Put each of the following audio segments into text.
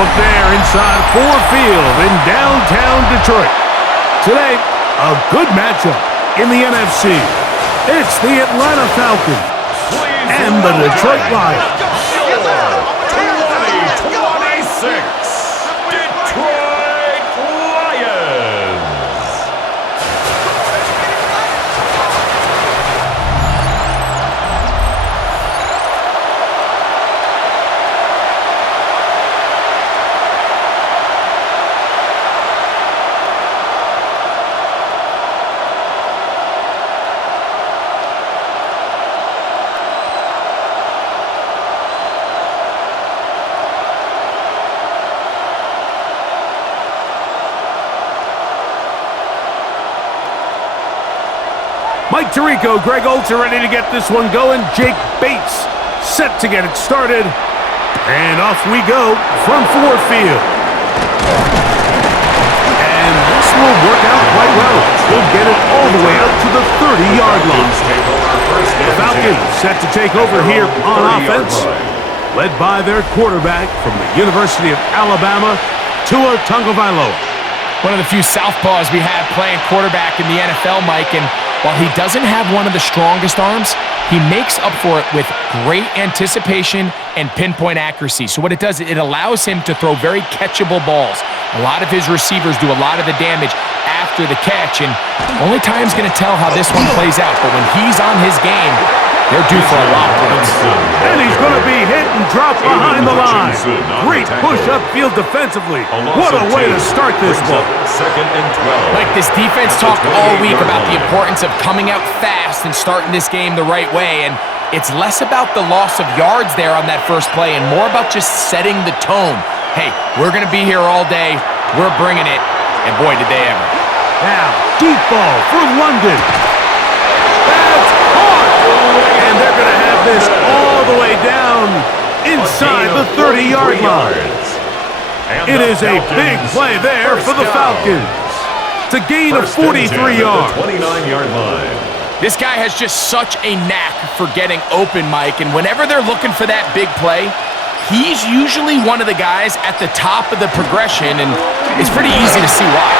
Look there inside Ford Field in downtown Detroit. Today, a good matchup in the NFC. It's the Atlanta Falcons and the Detroit Lions. 2026 Detroit Lions. Mike Tirico, Greg Olsen ready to get this one going. Jake Bates set to get it started. And off we go from Ford Field. And this will work out quite well. He'll get it all the way out to the 30-yard line. The Falcons set to take over here on offense, led by their quarterback from the University of Alabama, Tua Tagovailoa. One of the few southpaws we have playing quarterback in the NFL, Mike, and while he doesn't have one of the strongest arms, he makes up for it with great anticipation and pinpoint accuracy. So what it does, it allows him to throw very catchable balls. A lot of his receivers do a lot of the damage after the catch, and only time's going to tell how this one plays out. But when he's on his game, they're due for a lot of points. And he's going to be hit and dropped behind the line. Great push upfield defensively. What a way to start this ball. Second and 12. Like, this defense talked all week about the importance of coming out fast and starting this game the right way, and it's less about the loss of yards there on that first play and more about just setting the tone. Hey, we're going to be here all day. We're bringing it, and boy, did they ever. Now, deep ball for London. That's caught! And they're going to have this all the way down inside the 30-yard line. It is a big play there for the Falcons. It's a gain of 43 yards. 29-yard line. This guy has just such a knack for getting open, Mike, and whenever they're looking for that big play, he's usually one of the guys at the top of the progression, and it's pretty easy to see why.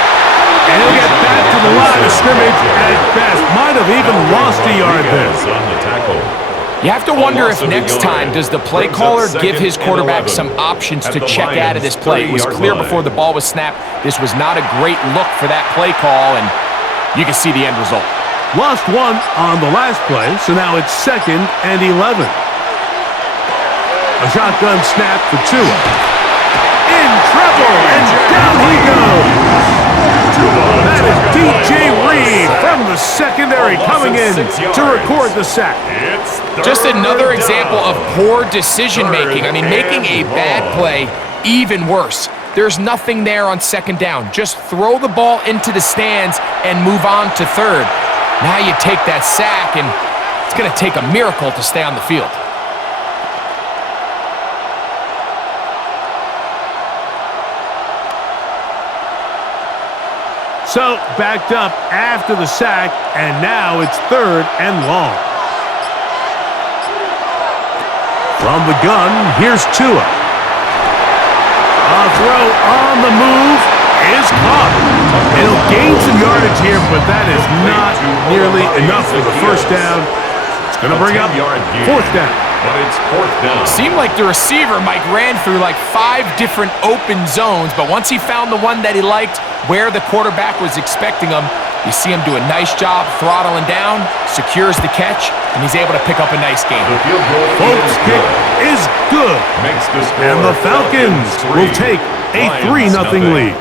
And he'll get back to the line of scrimmage at best. Might have even lost a yard there. On the tackle. You have to wonder if next time does the play caller give his quarterback some options to check out of this play. It was clear before the ball was snapped. This was not a great look for that play call, and you can see the end result. Lost one on the last play, so now it's 2nd and 11. A shotgun snap for Tua. In trouble, and down he goes. That is DJ Reed from the secondary coming in to record the sack. Just another example of poor decision-making. I mean, making a bad play even worse. There's nothing there on 2nd down. Just throw the ball into the stands and move on to 3rd. Now you take that sack, and it's going to take a miracle to stay on the field. So, backed up after the sack, and now it's 3rd and long. From the gun, here's Tua. A throw on the move is caught. He'll gain some yardage here, but that is not nearly enough for the first down. It's going to bring up 4th down. But it's 4th down. Seemed like the receiver, Mike, ran through like 5 different open zones, but once he found the one that he liked, where the quarterback was expecting him, you see him do a nice job throttling down, secures the catch, and he's able to pick up a nice game. The field goal Folks' kick is good. Makes the score. And the Falcons will take a 3-0 lead.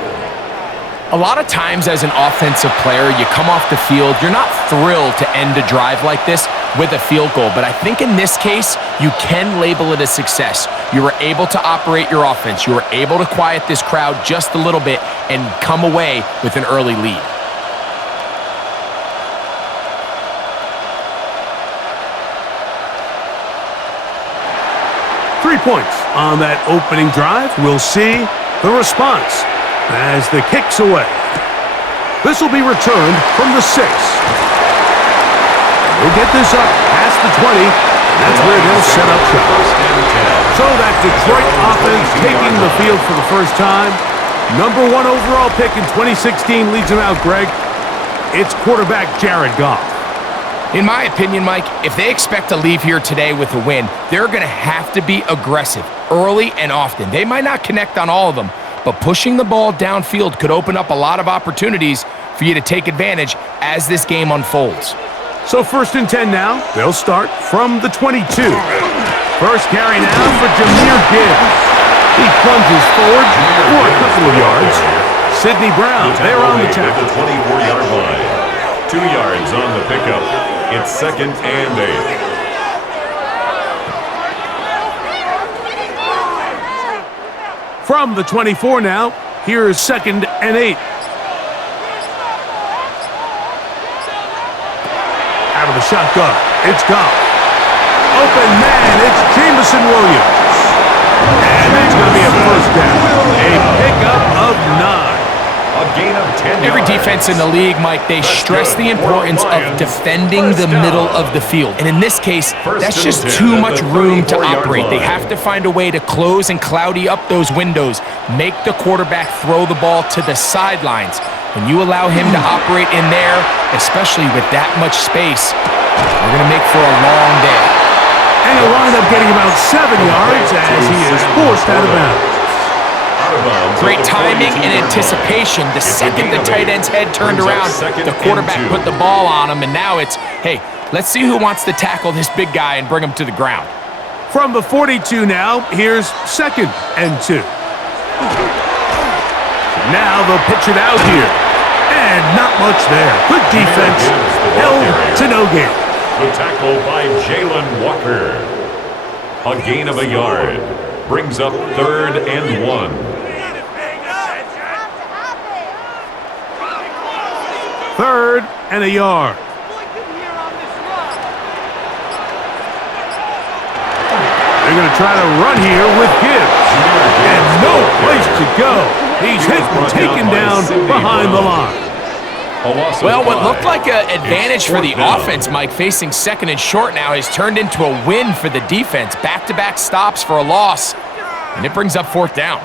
A lot of times as an offensive player, you come off the field, you're not thrilled to end a drive like this with a field goal, but I think in this case, you can label it a success. You were able to operate your offense. You were able to quiet this crowd just a little bit and come away with an early lead. Three points on that opening drive. We'll see the response as the kick's away. This will be returned from the 6. We'll get this up past the 20. That's where they'll set up shop. First and 10. So that Detroit offense taking the field for the first time. Number 1 overall pick in 2016 leads them out, Greg. It's quarterback Jared Goff. In my opinion, Mike, if they expect to leave here today with a win, they're going to have to be aggressive early and often. They might not connect on all of them, but pushing the ball downfield could open up a lot of opportunities for you to take advantage as this game unfolds. So first and 10 now. They'll start from the 22. First carry now for Jahmyr Gibbs. He plunges forward for a couple of yards. Sidney Brown, they're on the tackle. At the 24-yard line. 2 yards on the pickup. It's second and 8. From the 24 now, here's second and 8. Out of the shotgun, it's Goff. Open man, it's Jameson Williams. And that's going to be a first down. A pickup of 9. A gain of 10 Every yards. defense in the league, Mike, they stress the importance of defending the middle of the field. And in this case, that's just too much room to operate. They have to find a way to close and cloudy up those windows, make the quarterback throw the ball to the sidelines. When you allow him to operate in there, especially with that much space, you're going to make for a long day. And he'll wind up getting about 7 yards as he is forced out of bounds. Great timing and anticipation. The second the tight end's head turned around, the quarterback put the ball on him, and now it's, hey, let's see who wants to tackle this big guy and bring him to the ground. From the 42 now, here's second and 2. Now they'll pitch it out here. And not much there. Good defense. Held to no gain. The tackle by Jalen Walker. A gain of a yard. Brings up third and 1. Third and a yard. They're going to try to run here with Gibbs. And no place to go. He's hit and taken down behind the line. Well, what looked like an advantage for the offense, Mike, facing second and short now, has turned into a win for the defense. Back-to-back stops for a loss, and it brings up fourth down.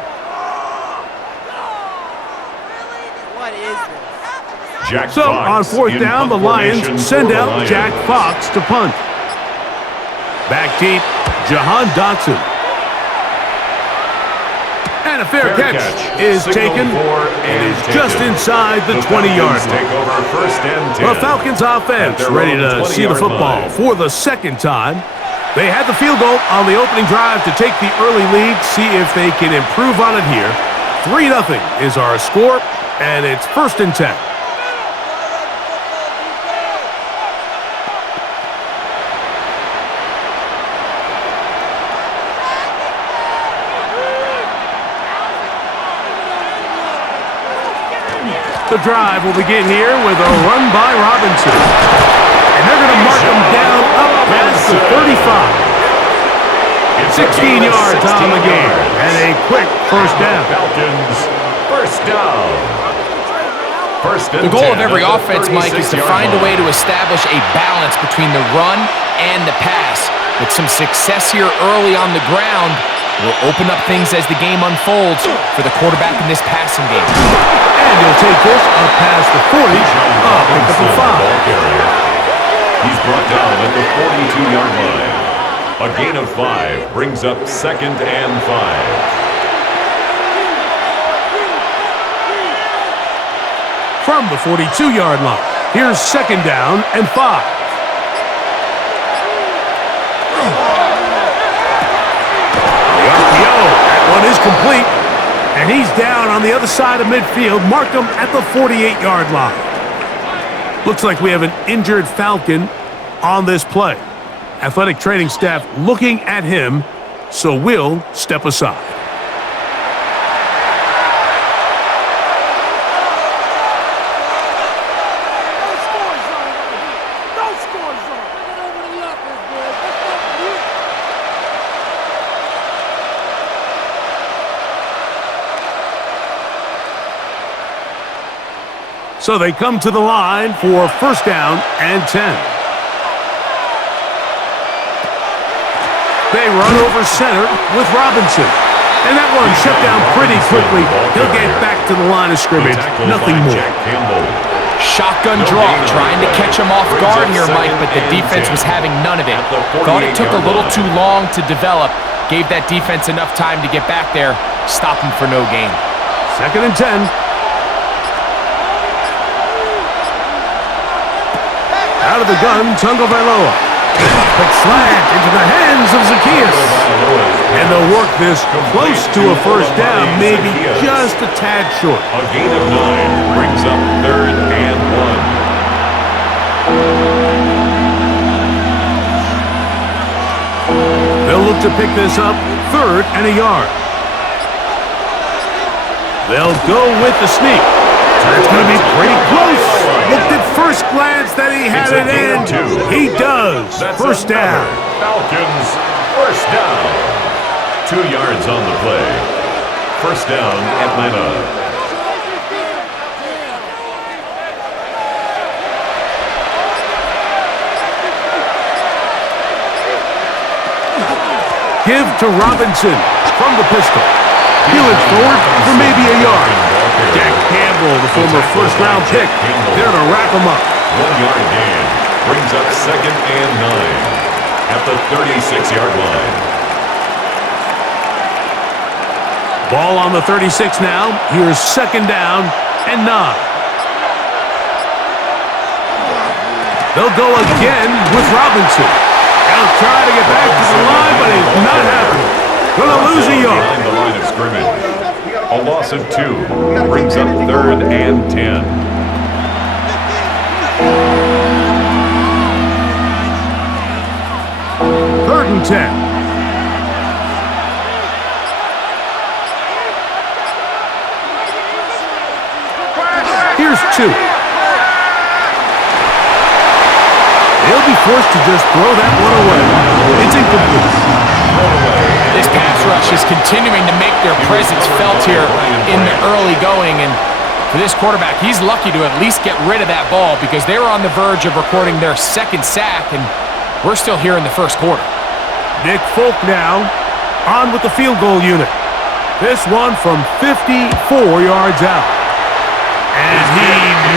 Jack So Fox on fourth in down, the punt Lions formation send for the out Lions. Jack Fox to punt. Back deep, Jahan Dotson. And a fair catch is Signal taken. for It and is taken. just inside the The 20-yard Falcons line. take over first and 10. The Falcons offense At their ready own to see the 20-yard football line. for the second time. They had the field goal on the opening drive to take the early lead, see if they can improve on it here. 3-0 is our score, and it's first and 10. The drive will begin here with a run by Robinson. And they're going to mark him down up past the 35. 16 yards on the game. And a quick first down. Falcons, first down. First and The goal of 10 every at the offense, Mike, is to 36-yard find a line. way to establish a balance between the run and the pass. With some success here early on the ground, will open up things as the game unfolds for the quarterback in this passing game. And he'll take this up past the 40. Pick up the 5. He's brought down at the 42-yard line. A gain of 5 brings up second and 5. From the 42-yard line, here's second down and 5. The RPO, that one is complete. And he's down on the other side of midfield. Mark him at the 48-yard line. Looks like we have an injured Falcon on this play. Athletic training staff looking at him, so we'll step aside. So they come to the line for first down and 10. They run over center with Robinson. And that one shut down pretty quickly. He'll get back to the line of scrimmage. Nothing more. Shotgun draw, trying to catch him off guard here, Mike, but the defense was having none of it. Thought it took a little too long to develop. Gave that defense enough time to get back there. Stop him for no gain. 2nd and 10. Out of the gun, Tagovailoa. Quick slant into the hands of Zacchaeus. And they'll work this close to a first down, maybe just a tad short. A gain of 9 brings up 3rd and 1. They'll look to pick this up 3rd and a yard. They'll go with the sneak. That's going to be pretty close. Looked at first glance that he had it in. He does. First down. Falcons, first down. 2 yards on the play. First down, Atlanta. Give to Robinson from the pistol. He looks forward for maybe a yard. Jack Campbell, the former first-round pick, there to wrap him up. 1 yard gain brings up 2nd and 9 at the 36-yard line. Ball on the 36 now. Here's 2nd down and 9. They'll go again with Robinson. They'll try to get back to the line, but it's not happening. Gonna lose a yard. Behind the line of scrimmage. A loss of 2 brings up 3rd and 10. Third and 10. Here's 2. They'll be forced to just throw that one away. It's incomplete. This pass rush is continuing to make their presence felt here in the early going, and for this quarterback, he's lucky to at least get rid of that ball because they were on the verge of recording their 2nd sack, and we're still here in the 1st quarter. Nick Folk now on with the field goal unit. This one from 54 yards out. And he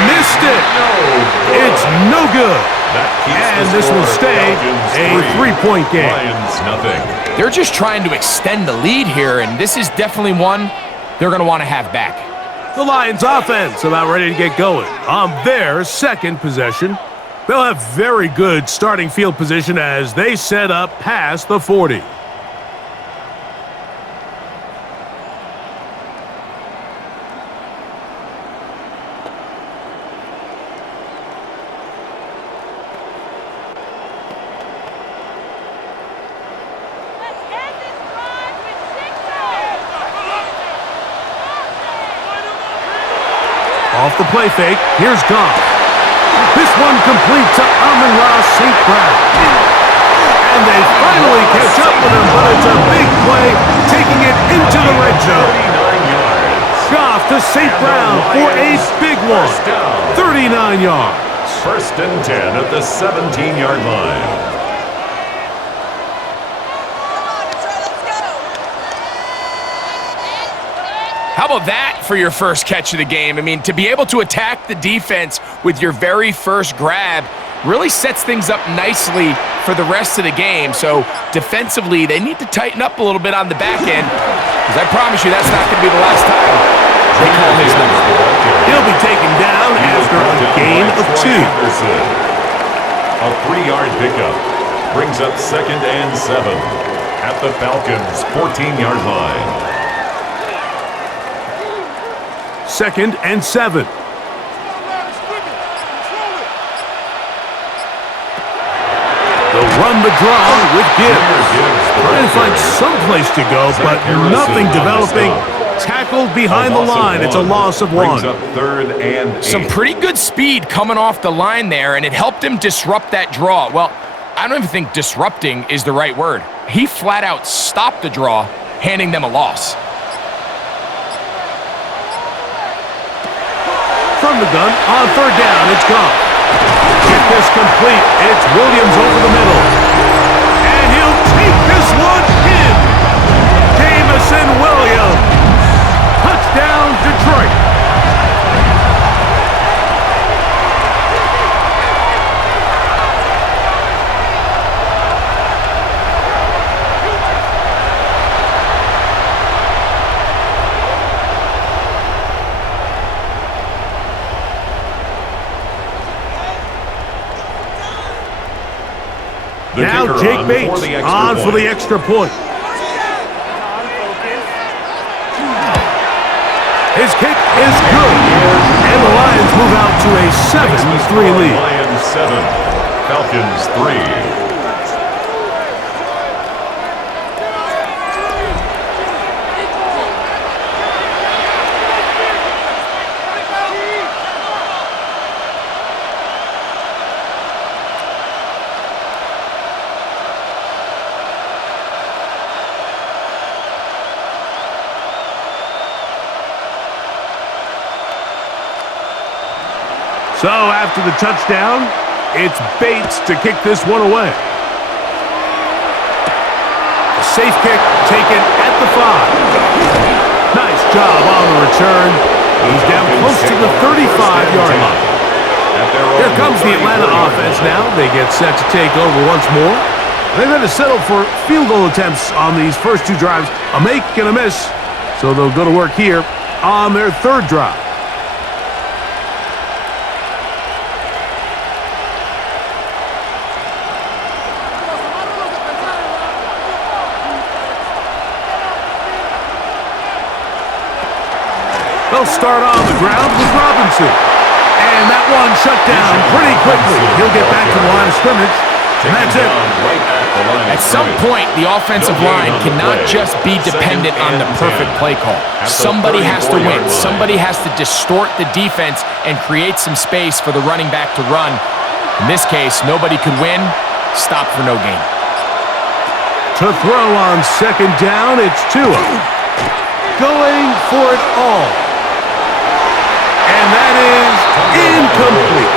missed it. It's no good. And this will stay a 3-point game. Lions, nothing. They're just trying to extend the lead here, and this is definitely one they're going to want to have back. The Lions offense about ready to get going on their 2nd possession. They'll have very good starting field position as they set up past the 40. Off the play fake, here's Goff. This one complete to Amon-Ra St. Brown. And they finally catch up with him, but it's a big play, taking it into the red zone. 39 yards. Goff to St. Brown for a big one. 39 yards. 1st and 10 at the 17-yard line. How about that for your first catch of the game? I mean, to be able to attack the defense with your very first grab really sets things up nicely for the rest of the game. So defensively, they need to tighten up a little bit on the back end, because I promise you that's not going to be the last time they call his number. He'll be taken down after a gain of 2. A 3-yard pickup brings up 2nd and 7 at the Falcons' 14-yard line. 2nd and 7. They'll run the draw with Gibbs. Trying to find some place to go, but nothing developing. Tackled behind the line. It's a loss of 1. Brings up 3rd and 8. Some pretty good speed coming off the line there, and it helped him disrupt that draw. Well, I don't even think disrupting is the right word. He flat out stopped the draw, handing them a loss. From the gun, on 3rd down, it's Goff. Get this complete. It's Williams over the middle. And he'll take this one Jameson Williams. Touchdown, Detroit. Now Jake Bates on for the extra point. His kick is good. And the Lions move out to a 7-3 lead. Lions 7, Falcons 3. So after the touchdown, it's Bates to kick this one away. A safe kick taken at the 5. Nice job on the return. He's down close to the 35-yard line. Here comes the Atlanta offense now. They get set to take over once more. They're going to settle for field goal attempts on these first two drives. A make and a miss. So they'll go to work here on their third drive. They'll start on the ground with Robinson. And that one shut down pretty quickly. He'll get back to the line of scrimmage. And that's it. At some point, the offensive line cannot just be dependent on the perfect play call. Somebody has to win. Somebody has to distort the defense and create some space for the running back to run. In this case, nobody could win. Stop for no gain. To throw on second down, it's Tua. Going for it all. And that is incomplete.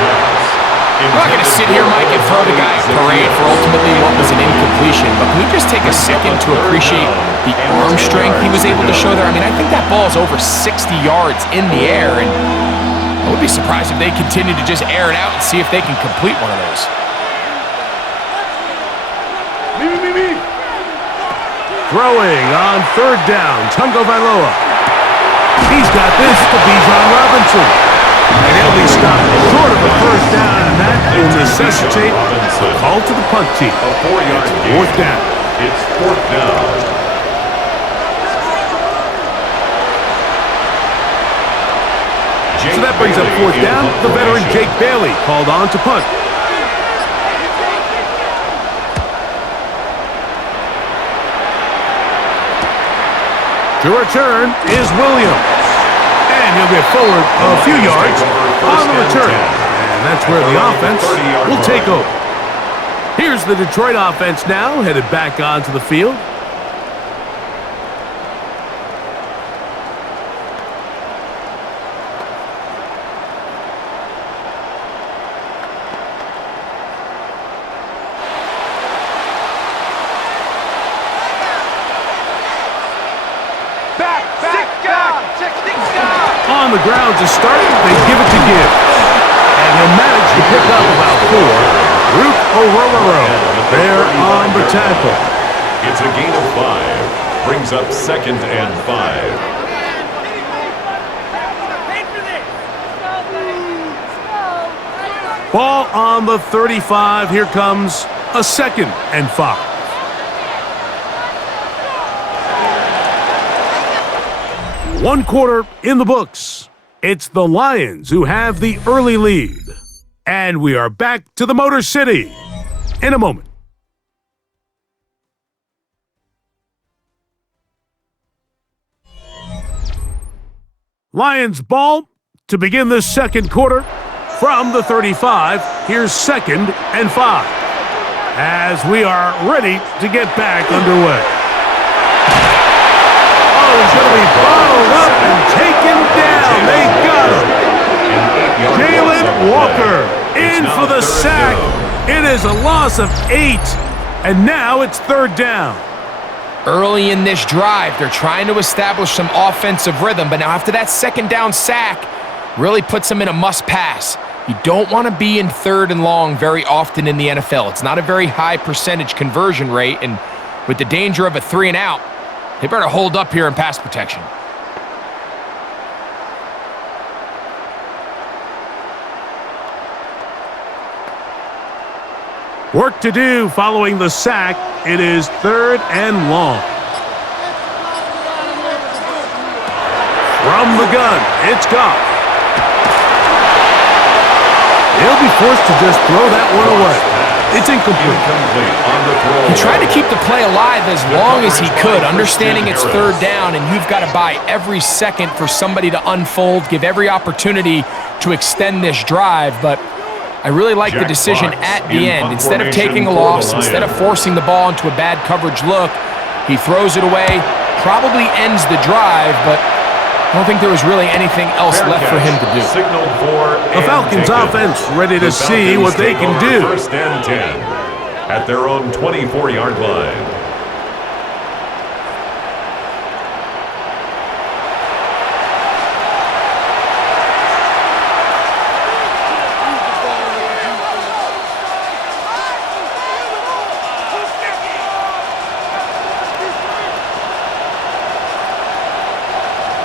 I'm not going to sit here, Mike, and throw the guy a parade for ultimately what was an incompletion, but can we just take a second to appreciate the arm strength he was able to show there? I mean, I think that ball is over 60 yards in the air, and I would be surprised if they continue to just air it out and see if they can complete one of those. Throwing on third down, Tungo Vailoa. He's got this to Bijan Robinson. And he'll be stopped short of a first down, and that will necessitate a call to the punt team. A 4-yard gain. Fourth down. It's fourth down. So that brings up fourth down. The veteran Jake Bailey called on to punt. To return is Williams. And he'll get forward a few yards on the return. And that's where the offense will take over. Here's the Detroit offense now, headed back onto the field. On the ground to start, they give it to Gibbs. And he'll manage to pick up about 4. Root O'Rororo there on the tackle. It's a gain of 5. Brings up second and 5. Ball on the 35. Here comes a second and 5. One quarter in the books. It's the Lions who have the early lead. And we are back to the Motor City in a moment. Lions ball to begin the second quarter from the 35. Here's second and 5 as we are ready to get back underway. He's going to be bottled up and taken down. They got him. Jalen Walker in for the sack. It is a loss of 8, and now it's third down. Early in this drive, they're trying to establish some offensive rhythm, but now after that second down sack, really puts them in a must-pass. You don't want to be in 3rd and long very often in the NFL. It's not a very high percentage conversion rate, and with the danger of a 3-and-out, they better hold up here in pass protection. Work to do following the sack. It is 3rd and long. From the gun, it's Goff. He'll be forced to just throw that one away. It's incomplete. He tried to keep the play alive as long as he could, understanding it's 3rd down, and you've got to buy every second for somebody to unfold, give every opportunity to extend this drive, but I really like the decision at the end. Instead of taking a loss, instead of forcing the ball into a bad coverage look, he throws it away, probably ends the drive, but I don't think there was really anything else left for him to do. The Falcons offense ready to see what they can do. 1st and 10 at their own 24-yard line.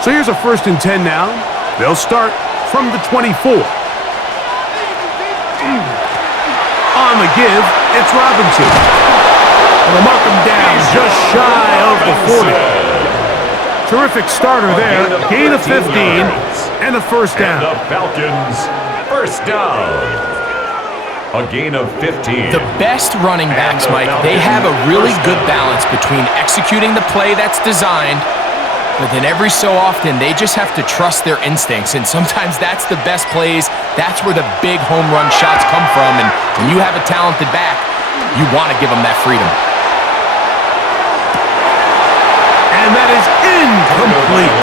So here's a 1st and 10 now. They'll start from the 24. On the give, it's Robinson. And they'll mark him down just shy of the 40. Terrific starter there. Gain of 15 and a 1st down. And the Falcons, 1st down. A gain of 15. The best running backs, Mike, they have a really good balance between executing the play that's designed, but then every so often, they just have to trust their instincts, and sometimes that's the best plays. That's where the big home run shots come from, and when you have a talented back, you want to give them that freedom. And that is incomplete.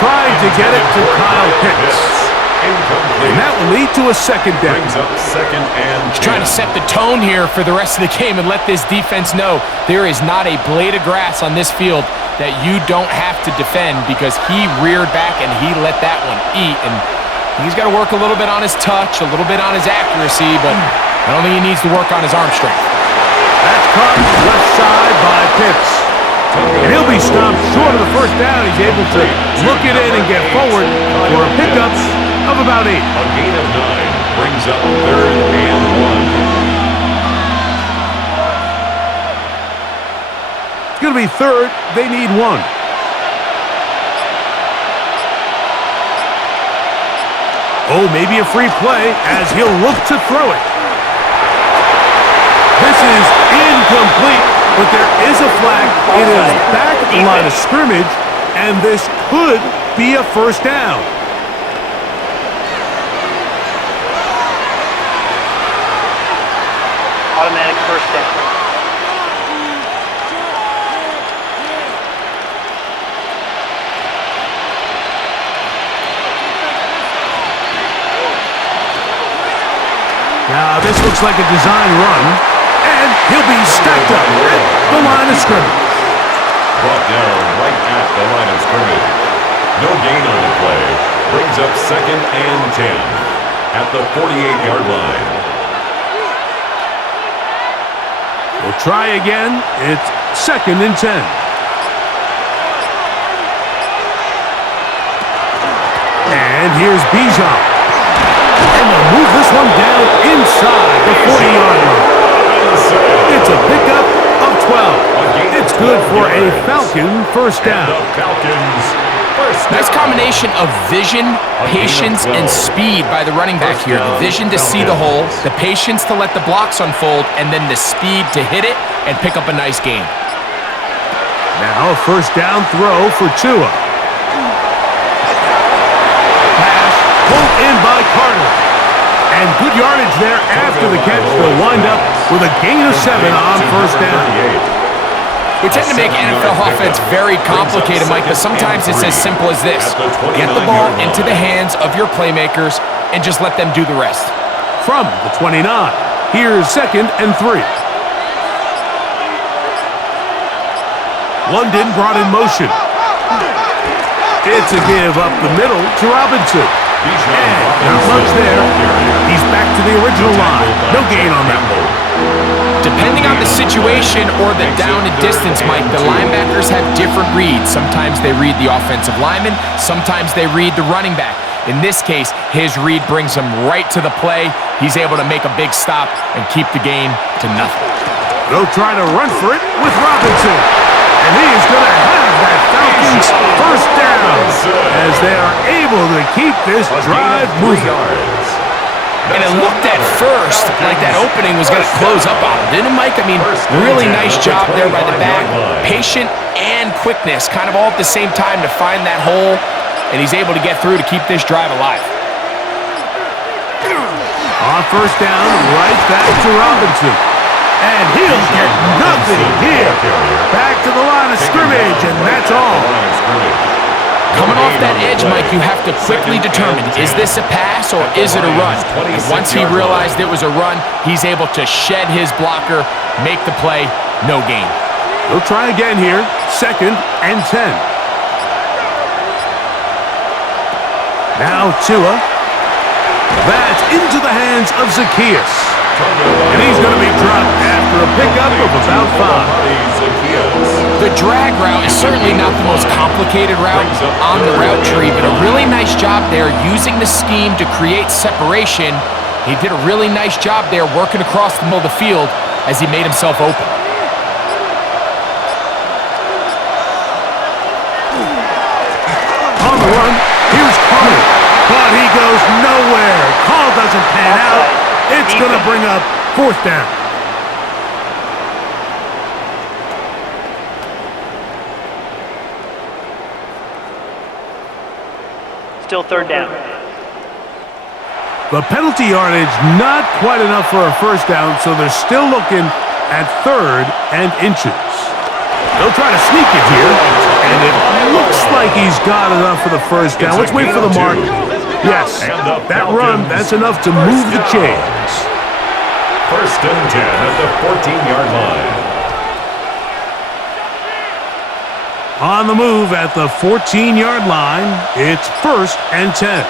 Tried to get it to Kyle Pitts. And that will lead to a 2nd down. Brings up 2nd and 10. He's trying to set the tone here for the rest of the game and let this defense know there is not a blade of grass on this field that you don't have to defend, because he reared back and he let that one eat. And he's got to work a little bit on his touch, a little bit on his accuracy, but I don't think he needs to work on his arm strength. That's caught left side by Pitts. And he'll be stopped short of the 1st down. He's able to look it in and get forward for a pickup of about 8. A gain of 9 brings up 3rd and 1. It's going to be 3rd. They need 1. Oh, maybe a free play as he'll look to throw it. This is incomplete, but there is a flag. It is back at the line of scrimmage, and this could be a 1st down. Automatic 1st down. Now this looks like a design run, and he'll be stacked up at the line of scrimmage. Brought down right at the line of scrimmage. No gain on the play. Brings up 2nd and 10 at the 48-yard line. We'll try again. It's 2nd and 10. And here's Bijan. And they'll move this one down inside the 40-yard line. It's a pickup of 12. It's good for a Falcon 1st down. Nice combination of vision, patience, and speed by the running back here. The vision to see the hole, the patience to let the blocks unfold, and then the speed to hit it and pick up a nice gain. Now a 1st down throw for Tua. Pass pulled in by Carter. And good yardage there after the catch. They'll wind up with a gain of 7 on 1st down. We tend to make NFL offense very complicated, Mike, but sometimes it's as simple as this. Get the ball into the hands of your playmakers and just let them do the rest. From the 29, here's 2nd and 3. London brought in motion. It's a give up the middle to Robinson. And not much there. He's back to the original line. No gain on that one. Depending on the situation or the down and distance, Mike, the linebackers have different reads. Sometimes they read the offensive lineman. Sometimes they read the running back. In this case, his read brings him right to the play. He's able to make a big stop and keep the game to nothing. They'll try to run for it with Robinson. And he is going to have that Falcons first down as they are able to keep this drive moving. And it looked at first like that opening was going to close up on him, didn't it, Mike? I mean, really nice job there by the back. Patient and quickness, kind of all at the same time to find that hole, and he's able to get through to keep this drive alive. On first down, right back to Robinson. And he'll get nothing here. Back to the line of scrimmage, and that's all. Coming off that edge, Mike, you have to quickly determine, is this a pass or is it a run? And once he realized it was a run, he's able to shed his blocker, make the play, no gain. He'll try again here, 2nd and 10. Now Tua. That's into the hands of Zacchaeus. And he's going to be dropped after a pickup of about 5. The drag route is certainly not the most complicated route on the route tree, but a really nice job there using the scheme to create separation. He did a really nice job there working across the middle of the field as he made himself open. On the run, here's Carter. But he goes nowhere. Call doesn't pan out. It's going to bring up 4th down. Still 3rd down. The penalty yardage not quite enough for a first down, so they're still looking at 3rd and inches. They'll try to sneak it here, and it looks like he's got enough for the first down. Let's wait for the mark. Yes, that run, that's enough to move the chains. 1st and 10 at the 14-yard line. On the move at the 14-yard line, it's 1st and 10.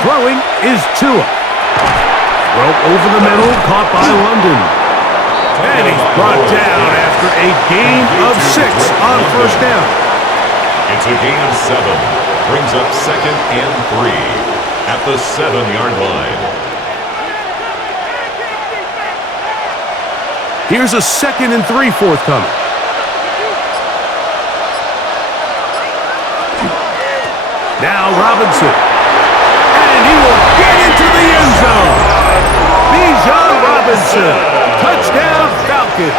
Throwing is Tua. Throw over the middle, caught by London. And he's brought down after a gain of 6 on first down. It's a gain of 7. Brings up 2nd and 3 at the 7-yard line. Here's a 2nd and 3 forthcoming. Now Robinson. And he will get into the end zone. Bijan Robinson. Touchdown, Falcons.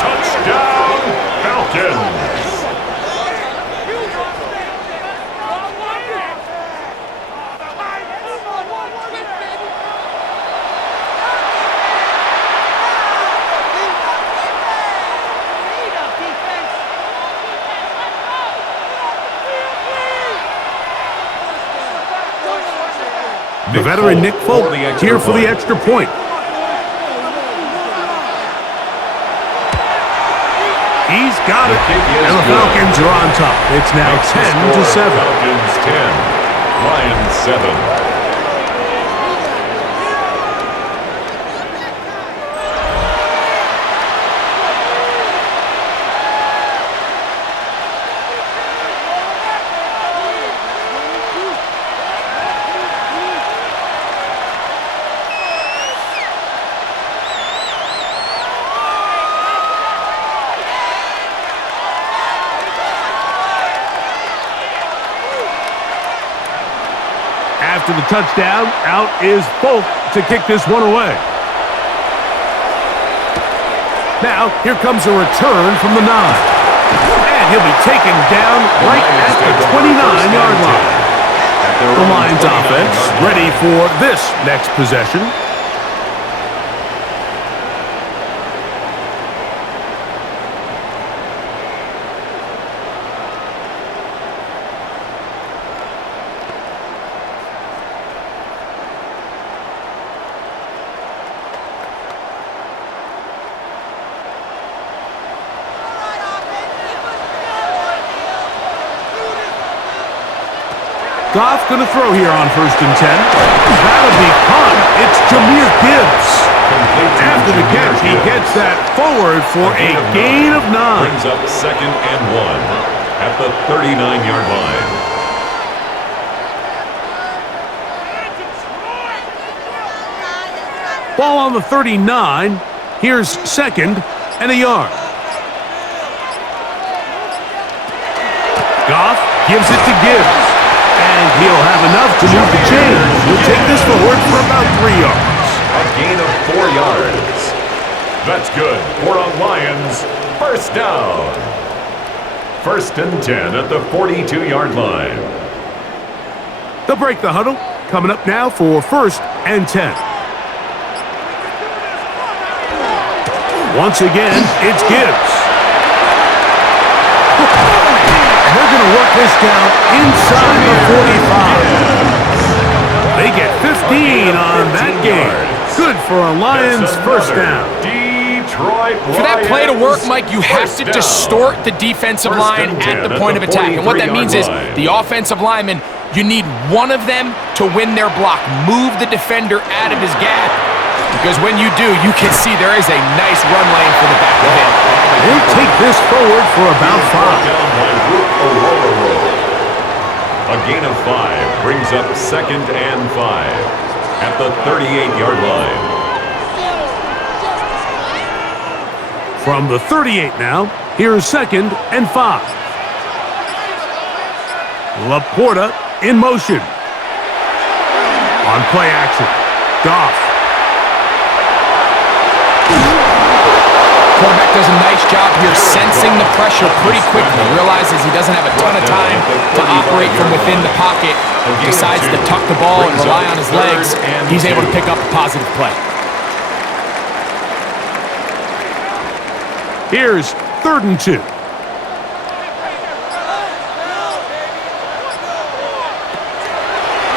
Touchdown, Falcons. The veteran Nick Folk here for the extra point. He's got it. And the Falcons are on top. It's now 10-7. Falcons 10, Lions 7. After the touchdown, out is Folk to kick this one away. Now, here comes a return from the 9. And he'll be taken down right at the 29-yard line. The Lions offense ready for this next possession. Goff going to throw here on 1st and 10. That'll be caught. It's Jahmyr Gibbs. After the catch, he gets that forward for a gain of 9. Brings up 2nd and 1 at the 39-yard line. Ball on the 39. Here's 2nd and a yard. Goff gives it to Gibbs. And he'll have enough to move the chains. He'll take this forward for about 3 yards. A gain of 4 yards. That's good for a Lions first down. 1st and 10 at the 42-yard line. They'll break the huddle. Coming up now for 1st and 10. Once again, it's Gibbs. And they're going to work this down inside the 45. They get 15 on that game. Good for a Lions first down. For that play to work, Mike, you have to distort the defensive line at the point of attack. And what that means is the offensive lineman, you need one of them to win their block. Move the defender out of his gap. Because when you do, you can see there is a nice run lane for the back of it. They'll take this forward for about 5. A gain of 5 brings up 2nd and 5 at the 38-yard line. From the 38 now, here's 2nd and 5. Laporta in motion. On play action, Goff. Quarterback does a nice job here sensing the pressure pretty quickly. Realizes he doesn't have a ton of time to operate from within the pocket. Decides to tuck the ball and rely on his legs. He's able to pick up a positive play. Here's 3rd and 2.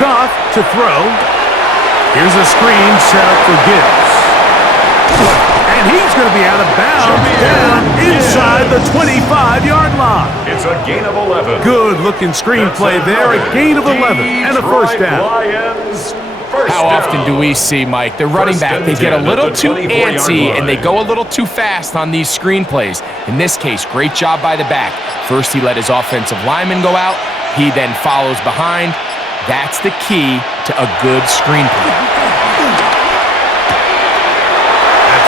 Goff to throw. Here's a screen set up for Gibbs. And he's going to be out of bounds down inside the 25-yard line. It's a gain of 11. Good-looking screenplay there. A gain of 11 and a first down. How often do we see, Mike, the running back, they get a little too antsy and they go a little too fast on these screenplays. In this case, great job by the back. First, he let his offensive lineman go out. He then follows behind. That's the key to a good screenplay.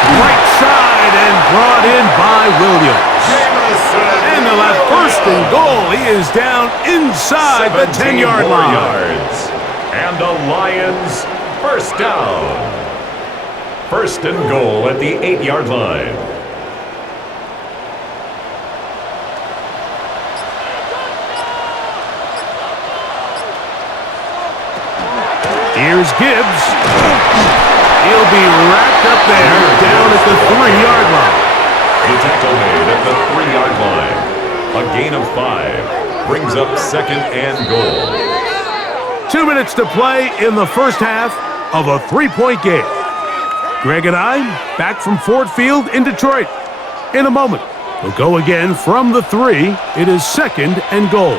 Right side and brought in by Williams. And they'll have 1st and goal. He is down inside the 10-yard line. And the Lions first down. 1st and goal at the 8-yard line. Here's Gibbs. He'll be wrapped up there down at the 3-yard line. The tackle made at the 3-yard line. A gain of 5 brings up 2nd and goal. 2 minutes to play in the first half of a 3-point game. Greg and I back from Ford Field in Detroit. In a moment, we'll go again from the 3. It is 2nd and goal.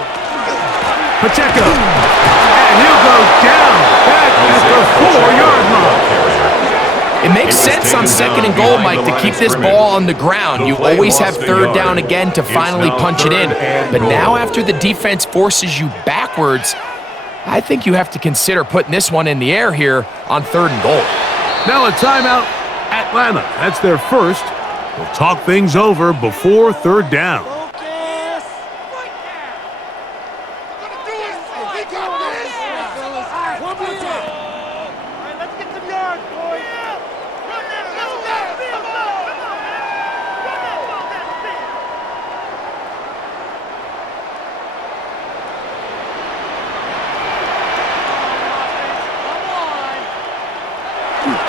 Pacheco. And he'll go down back at the 4-yard line. It makes sense on 2nd and goal, Mike, to keep this ball on the ground. You always have 3rd down again to finally punch it in. But now after the defense forces you backwards, I think you have to consider putting this one in the air here on 3rd and goal. Now a timeout, Atlanta. That's their first. We'll talk things over before 3rd down.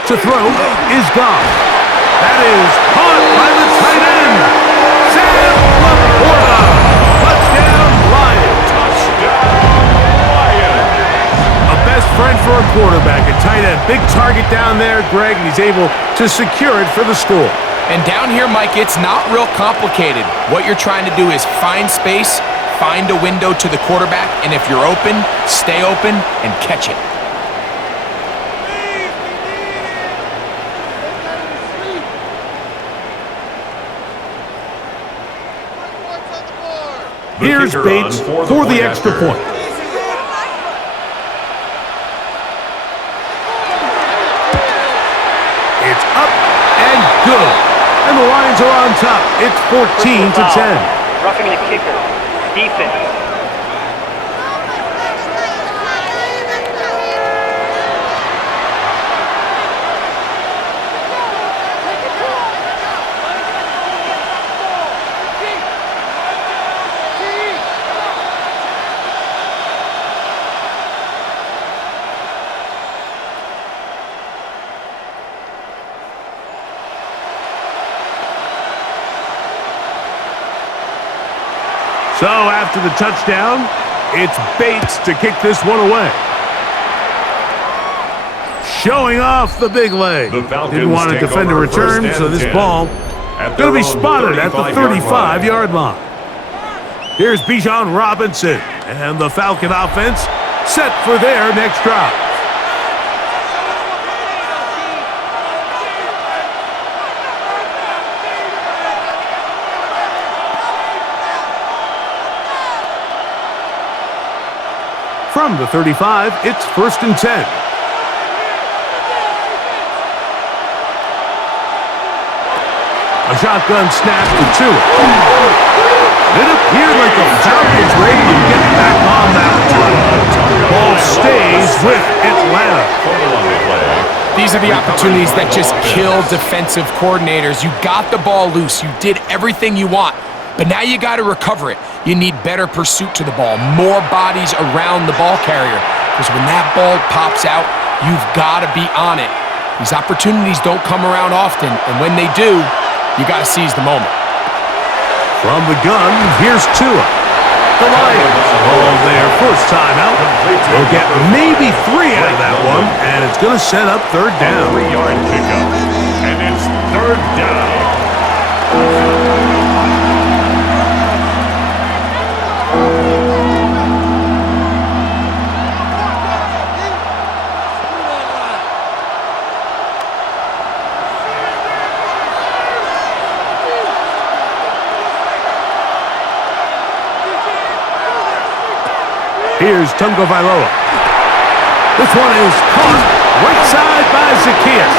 To throw is Goff. That is caught by the tight end. Sam Laporta. Touchdown, Lions. A best friend for a quarterback. A tight end. Big target down there, Greg, and he's able to secure it for the score. And down here, Mike, it's not real complicated. What you're trying to do is find space, find a window to the quarterback, and if you're open, stay open and catch it. Here's Bates for the extra point. It's up and good. And the Lions are on top. It's 14-10. Roughing the kicker. Defense. So after the touchdown, it's Bates to kick this one away. Showing off the big leg. Didn't want to defend a return, so this ball going to be spotted at the 35-yard line. Here's Bijan Robinson, and the Falcon offense set for their next drive. From the 35, it's 1st and 10. A shotgun snap to Tua. It appeared like the Falcons were able to get back on that one. Ball stays with Atlanta. These are the opportunities that just kill defensive coordinators. You got the ball loose. You did everything you want. But now you got to recover it. You need better pursuit to the ball, more bodies around the ball carrier. Because when that ball pops out, you've got to be on it. These opportunities don't come around often, and when they do, you got to seize the moment. From the gun, here's Tua. The Lions hold their first timeout. They'll get maybe 3 out of that one, and it's going to set up 3rd down. 3-yard pickup, and it's 3rd down. Here's Tungo Vailoa. This one is caught right side by Zacchaeus.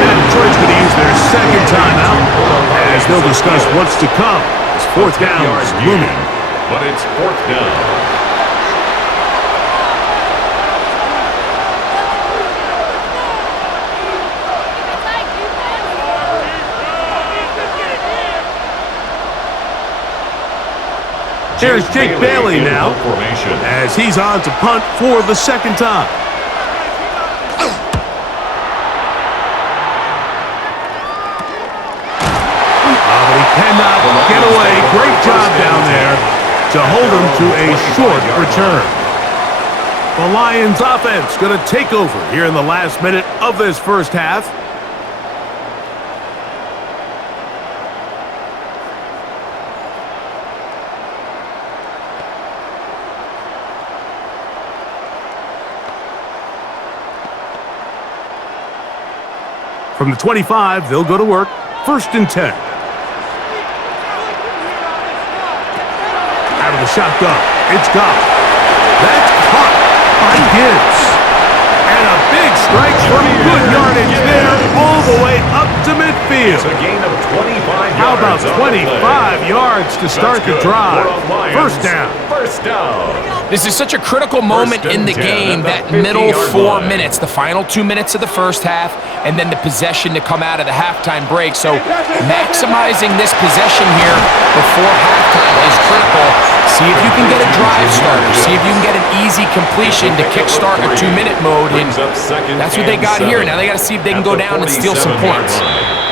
And Detroit's going to use their 2nd timeout as they'll discuss what's to come. It's 4th down is looming. But it's 4th down. Here's Jake Bailey now, as he's on to punt for the 2nd time. But he cannot get away. Great job down there to hold him to a short return. The Lions offense going to take over here in the last minute of this first half. From the 25, they'll go to work. 1st and 10. Out of the shotgun. It's gone. That's caught by Gibbs. And a big strike from good yardage there all the way up to midfield. It's a gain of 25 yards. How about 25 yards to start the drive? 1st down. 1st down. This is such a critical moment in the game, that middle 4 minutes, the final 2 minutes of the first half, and then the possession to come out of the halftime break. So maximizing this possession here before halftime is critical. See if you can get a drive starter. See if you can get an easy completion to kickstart a 2-minute mode. And that's what they got here. Now they got to see if they can go down and steal some points.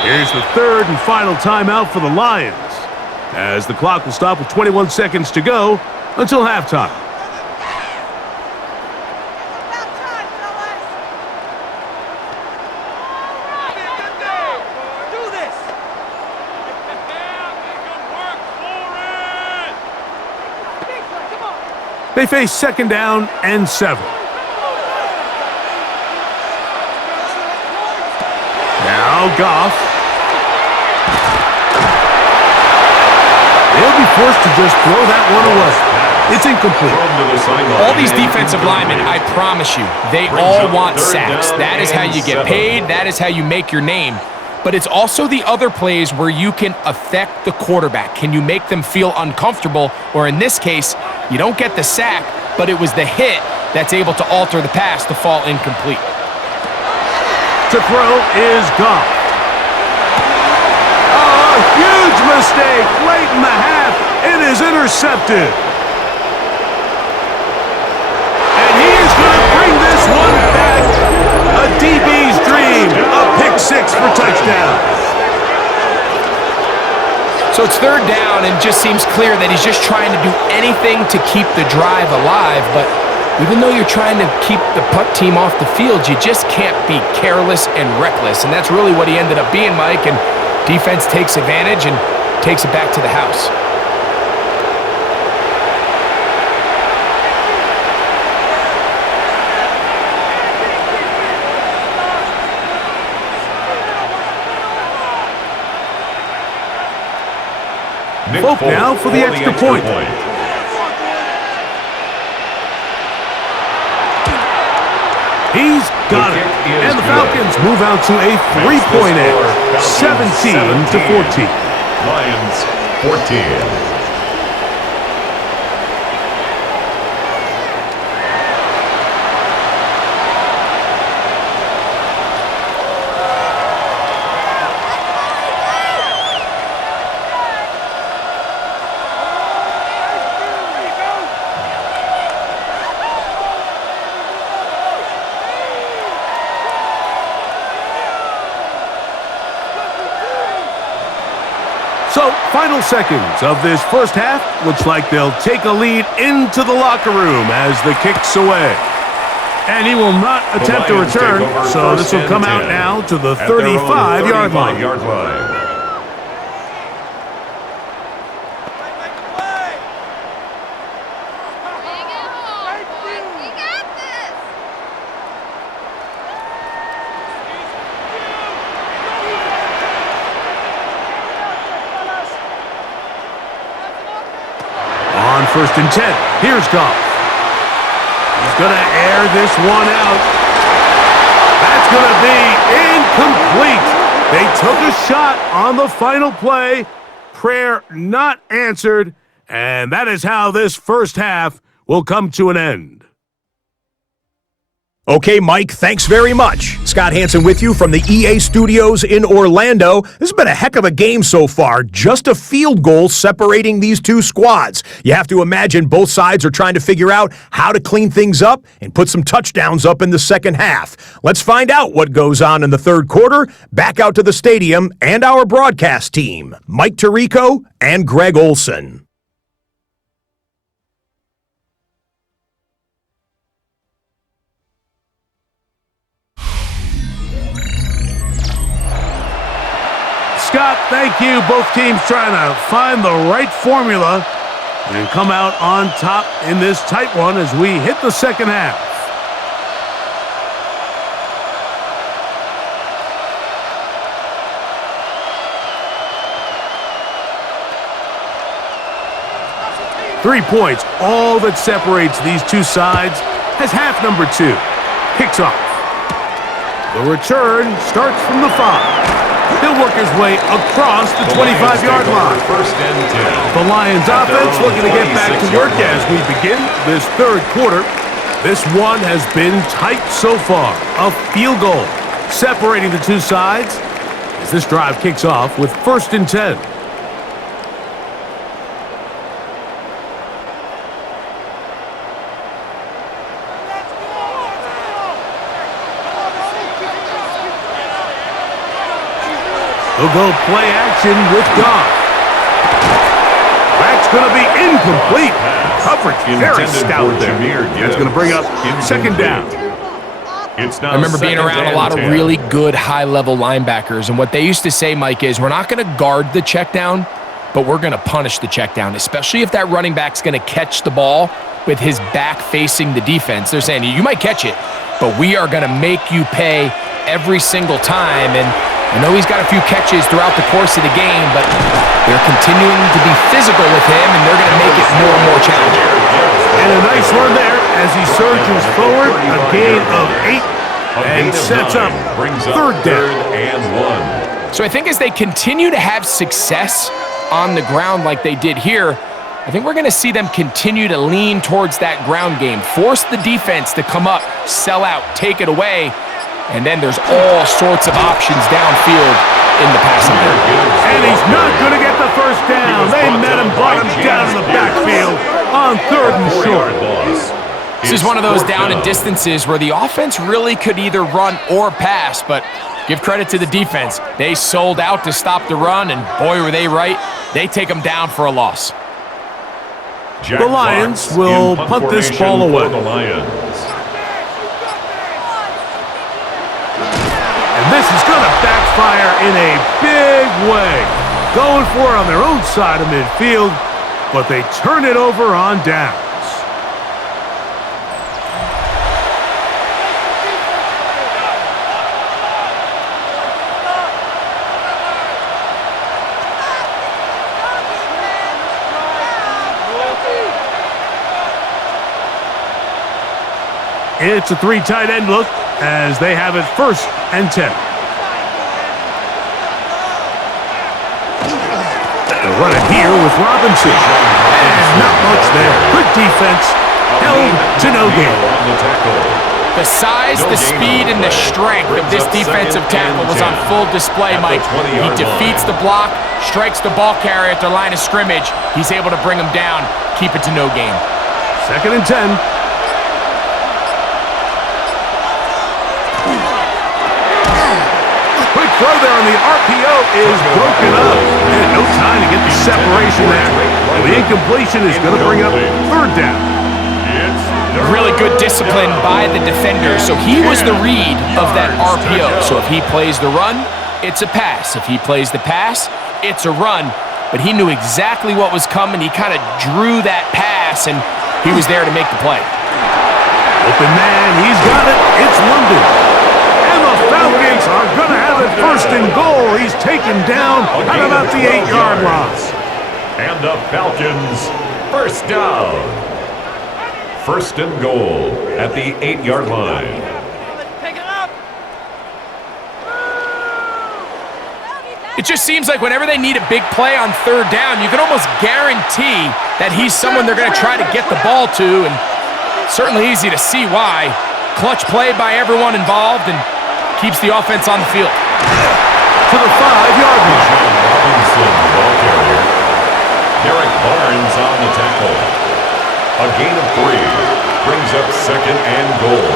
Here's the 3rd and final timeout for the Lions, as the clock will stop with 21 seconds to go until halftime. They face second down and 7. Now Goff. They'll be forced to just throw that one away. It's incomplete. All these defensive linemen, I promise you, they all want sacks. That is how you get paid. That is how you make your name. But it's also the other plays where you can affect the quarterback. Can you make them feel uncomfortable? Or in this case, you don't get the sack, but it was the hit that's able to alter the pass to fall incomplete. To throw is Goff. Oh, a huge mistake late in the half. It is intercepted. And he is going to bring this one back. A DB's dream. A pick 6 for touchdown. So it's third down, and just seems clear that he's just trying to do anything to keep the drive alive. But even though you're trying to keep the putt team off the field, you just can't be careless and reckless. And that's really what he ended up being, Mike. And defense takes advantage and takes it back to the house. Folk now for the extra point. He's got it. And the Falcons move out to a 3-point edge, 17-14. Lions 14. So, final seconds of this first half. Looks like they'll take a lead into the locker room as the kick's away. And he will not attempt a return, so this will come out now to the 35-yard line. On 1st and 10, here's Goff. He's going to air this one out. That's going to be incomplete. They took a shot on the final play. Prayer not answered. And that is how this first half will come to an end. Okay, Mike, thanks very much. Scott Hansen with you from the EA Studios in Orlando. This has been a heck of a game so far. Just a field goal separating these two squads. You have to imagine both sides are trying to figure out how to clean things up and put some touchdowns up in the second half. Let's find out what goes on in the third quarter. Back out to the stadium and our broadcast team, Mike Tirico and Greg Olson. Scott, thank you. Both teams trying to find the right formula and come out on top in this tight one as we hit the second half. Three points, all that separates these two sides, as half number 2 kicks off. The return starts from the 5. He'll work his way across the 25-yard line. First and 10. The Lions offense looking to get back to work as we begin this third quarter. This one has been tight so far. A field goal separating the two sides as this drive kicks off with 1st and 10. He'll go play action with Goff. That's going to be incomplete. Coverage very stout there. That's going to bring up second down. I remember being around a lot of really good high-level linebackers, and what they used to say, Mike, is we're not going to guard the check down. but we're going to punish the check down, especially if that running back's going to catch the ball with his back facing the defense. They're saying, you might catch it, but we are going to make you pay every single time. And I know he's got a few catches throughout the course of the game, but they're continuing to be physical with him, and they're going to make it more and more challenging. And a nice run there as he surges forward, a gain of 8, and sets up third down. And 1. So I think as they continue to have success on the ground like they did here, I think we're going to see them continue to lean towards that ground game, force the defense to come up, sell out, take it away, and then there's all sorts of options downfield in the passing game. And he's not going to get the first down. They met him, brought him down in the backfield on 3rd and short. This is one of those down and distances where the offense really could either run or pass, but give credit to the defense. They sold out to stop the run, and boy, were they right. They take them down for a loss. The Lions will punt this ball away. And this is going to backfire in a big way. Going for it on their own side of midfield, but they turn it over on downs. It's a 3 tight end look as they have it 1st and 10. They'll run it here with Robinson. And not much there. Good defense. Held to no gain. The size, the speed, and the strength of this defensive tackle was on full display, Mike. He defeats the block, strikes the ball carrier at the line of scrimmage. He's able to bring him down, keep it to no gain. 2nd and 10. Quick throw there on the RPO is broken up. And no time to get the separation there. And the incompletion is going to bring up 3rd down. Really good discipline by the defender. So he was the read of that RPO. So if he plays the run, it's a pass. If he plays the pass, it's a run. But he knew exactly what was coming. He kind of drew that pass, and he was there to make the play. Open man, he's got it. It's London. And the Falcons are going to have it 1st and goal. He's taken down at about the 8-yard line. And the Falcons, 1st down. 1st and goal at the 8-yard line. It just seems like whenever they need a big play on 3rd down, you can almost guarantee that he's someone they're going to try to get the ball to, and certainly easy to see why. Clutch play by everyone involved and keeps the offense on the field. To the 5-yard line. Robinson, ball carrier. Derek Barnes on the tackle. A gain of 3 brings up 2nd and goal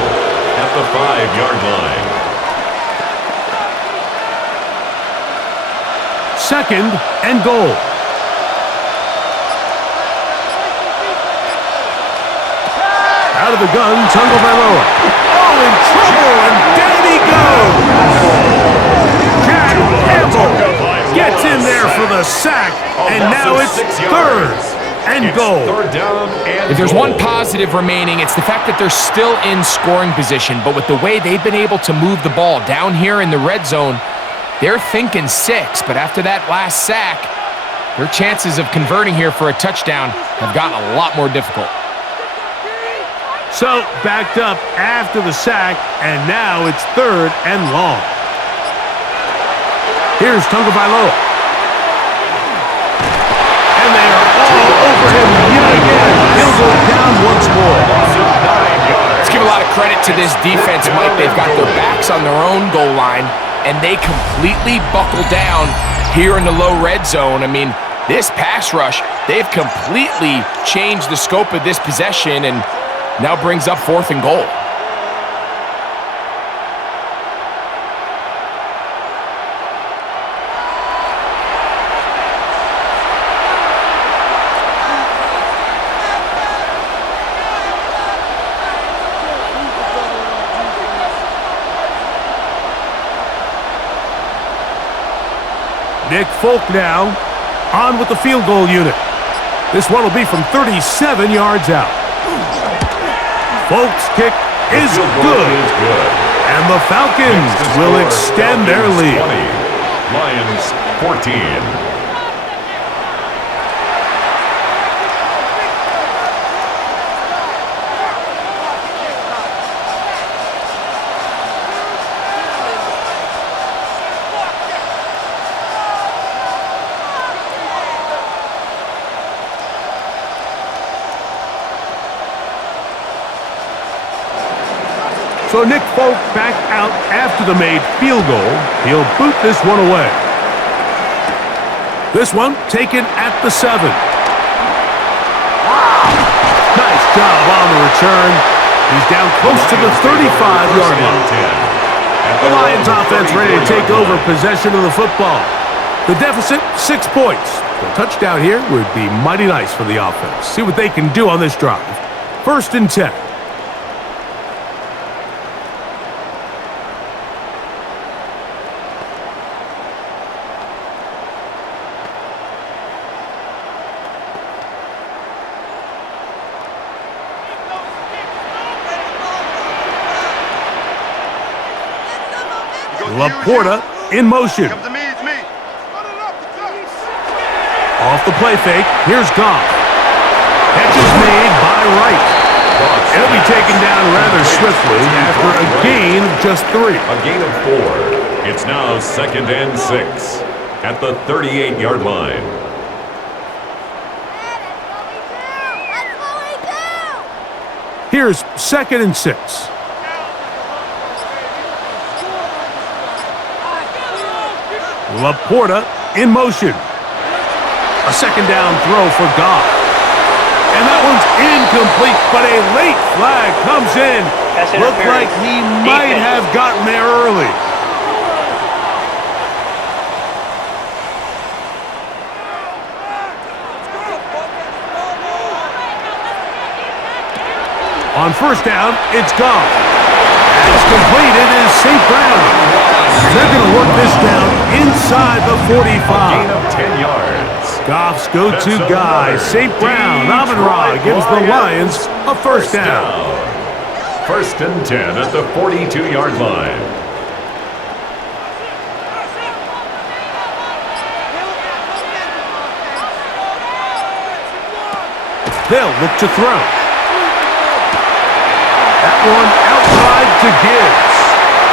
at the 5-yard line. 2nd and goal. Out of the gun, Tagovailoa. Oh, in trouble, and down he goes. Jack Campbell gets in there for the sack, and now it's 3rd and goal. If there's one positive remaining, it's the fact that they're still in scoring position, but with the way they've been able to move the ball down here in the red zone, they're thinking 6, but after that last sack, their chances of converting here for a touchdown have gotten a lot more difficult. So, backed up after the sack, and now it's 3rd and long. Here's Tagovailoa. And they are all over him yet again. He'll go down once more. Let's give a lot of credit to this defense, Mike. They've got their backs on their own goal line, and they completely buckle down here in the low red zone. I mean, this pass rush, they've completely changed the scope of this possession and now brings up 4th and goal. Nick Folk now On with the field goal unit. This one will be from 37 yards out. Folks' kick is good. And the Falcons will extend their lead. 20, Lions 14. So Nick Folk back out after the made field goal. He'll boot this one away. This one taken at the 7. Nice job on the return. He's down close to the 35-yard line. The Lions offense ready to take over possession of the football. The deficit, 6 points. A touchdown here would be mighty nice for the offense. See what they can do on this drive. 1st and 10. Laporta in motion. Off the play fake. Here's Goff. Catch is made by Wright. It'll be taken down rather swiftly after a gain of just 3. A gain of 4. It's now 2nd and 6 at the 38-yard line. Here's 2nd and 6. Laporta in motion. A 2nd down throw for Goff. And that one's incomplete, but a late flag comes in. Looked like he might have gotten there early. On 1st down, it's Goff. It's complete. It is St. Brown. They're going to work this down inside the 45. Gain of 10 yards. Goff's go-to guy, St. Brown. Amon-Ra gives the Lions a 1st down. 1st and 10 at the 42-yard line. They'll look to throw. That one outside to Gibbs.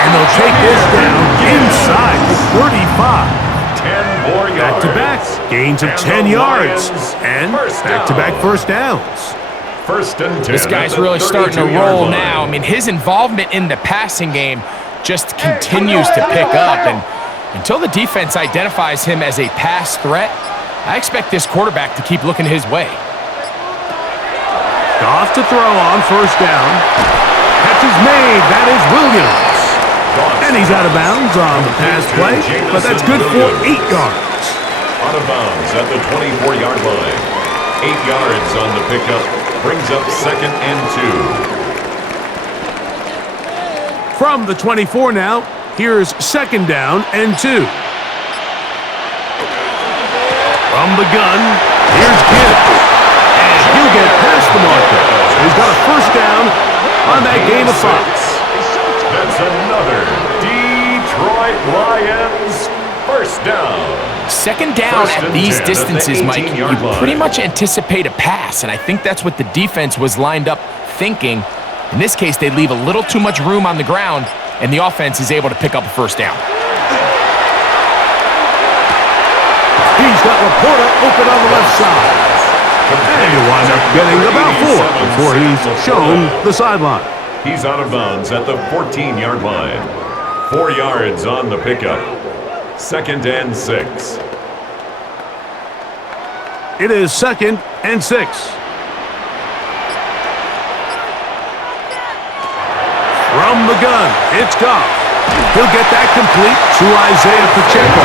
And they'll take this down inside the 35. 10 more yards. Back-to-back gains of 10 yards. And back-to-back 1st downs. 1st and 10. This guy's really starting to roll now. I mean, his involvement in the passing game just continues to pick up. And until the defense identifies him as a pass threat, I expect this quarterback to keep looking his way. Goff to throw on 1st down. Catch is made. That is Williams. And he's out of bounds on the pass play, but that's good for 8 yards. Out of bounds at the 24-yard line. 8 yards on the pickup. Brings up 2nd and 2. From the 24 now, here's 2nd down and 2. From the gun, here's Gibbs. And he'll get past the marker. He's got a 1st down on that gain of 5. That's another Detroit Lions 1st down. 2nd down at these distances, Mike, you pretty much anticipate a pass, and I think that's what the defense was lined up thinking. In this case, they leave a little too much room on the ground, and the offense is able to pick up a 1st down. He's got Laporta open on the left side. And he'll wind up getting about 4 before he's shown the sideline. He's out of bounds at the 14-yard line. 4 yards on the pickup. 2nd and 6. It is 2nd and 6. From the gun, it's Goff. He'll get that complete to Isaiah Pacheco.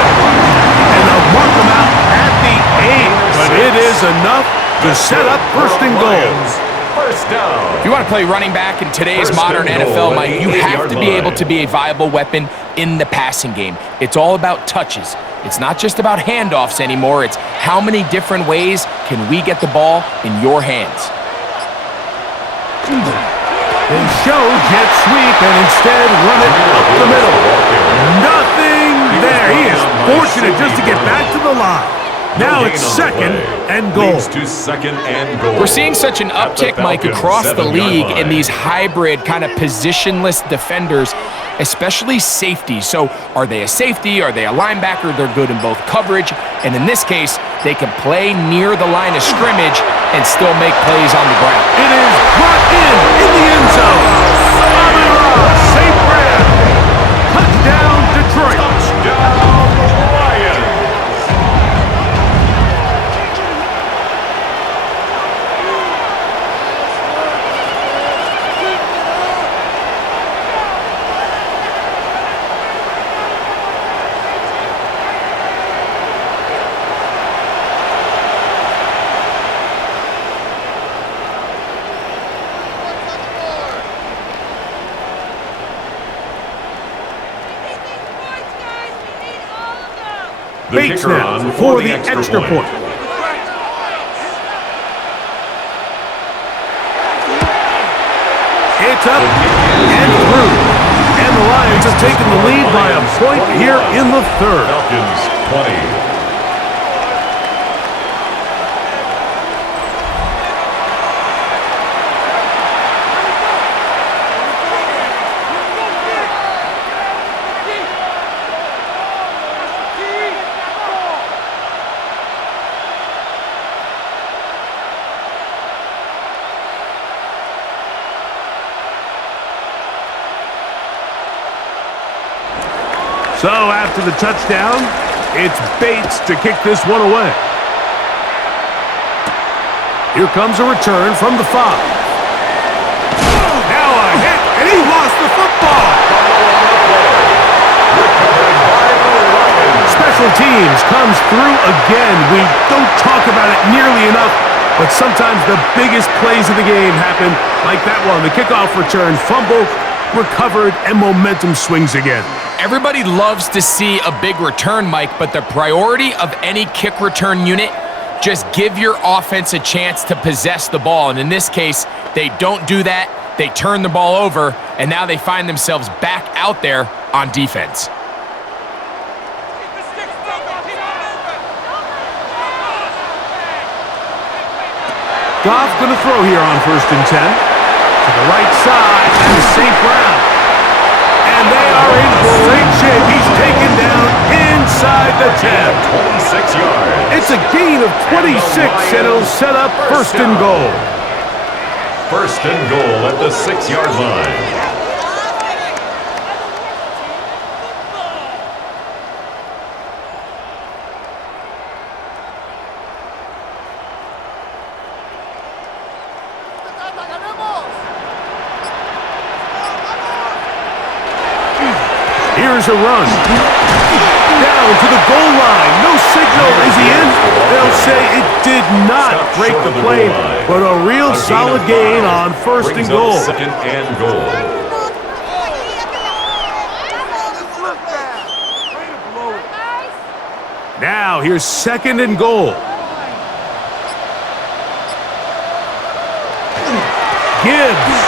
And they'll mark him out at the 8. But it is enough to set up 1st and goal. 1st down. If you want to play running back in today's modern NFL, Mike, you have to be able to be a viable weapon in the passing game. It's all about touches. It's not just about handoffs anymore. It's how many different ways can we get the ball in your hands. They show jet sweep and instead run it up the middle. Nothing there. He is fortunate just to get back to the line. Now it's second and goal. We're seeing such an uptick, Mike, across the league in these hybrid kind of positionless defenders, especially safety. So are they a safety? Are they a linebacker? They're good in both coverage. And in this case, they can play near the line of scrimmage and still make plays on the ground. It is brought in the end zone. Amon-Ra, St. Brown. Touchdown, Detroit. Touchdown, Lions. Bates now for the extra point. It's up and through. And the Lions have taken the lead by a point here in the third. Falcons 20. So after the touchdown, it's Bates to kick this one away. Here comes a return from the 5. Now a hit, and he lost the football. Special teams comes through again. We don't talk about it nearly enough, but sometimes the biggest plays of the game happen like that one. The kickoff return, fumble, recovered, and momentum swings again. Everybody loves to see a big return, Mike, but the priority of any kick return unit, just give your offense a chance to possess the ball. And in this case, they don't do that. They turn the ball over, and now they find themselves back out there on defense. Goff going to throw here on 1st and 10. To the right side, and St. Brown. And they are in great shape. He's taken down inside the 10. 26 yards. It's a gain of 26, and it'll set up 1st and goal. 1st and goal at the 6-yard line. Here's a run. Down to the goal line. No signal. Is he in? They'll say it did not break the play, but a real solid gain on 1st and goal. 2nd and goal. Now here's 2nd and goal. Gibbs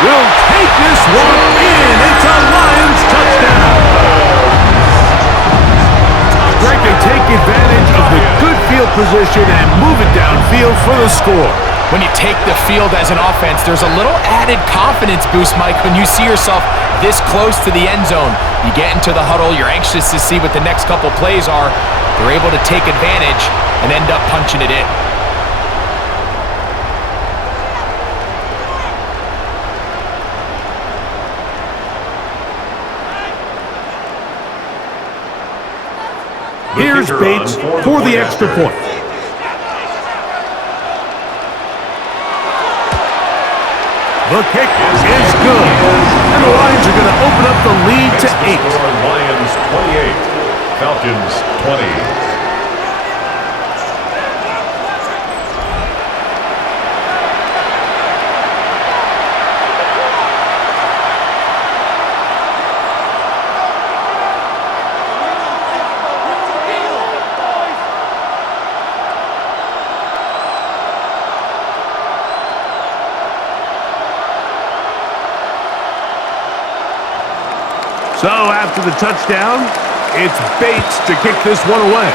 will take this one in. It's a Lions touchdown. Greg, they take advantage of the good field position and move it downfield for the score. When you take the field as an offense, there's a little added confidence boost, Mike, when you see yourself this close to the end zone. You get into the huddle, you're anxious to see what the next couple plays are. They're able to take advantage and end up punching it in. Here's Bates for the extra point. The kick is good. And the Lions are going to open up the lead to 8. Lions 28, Falcons 20. So after the touchdown, it's Bates to kick this one away.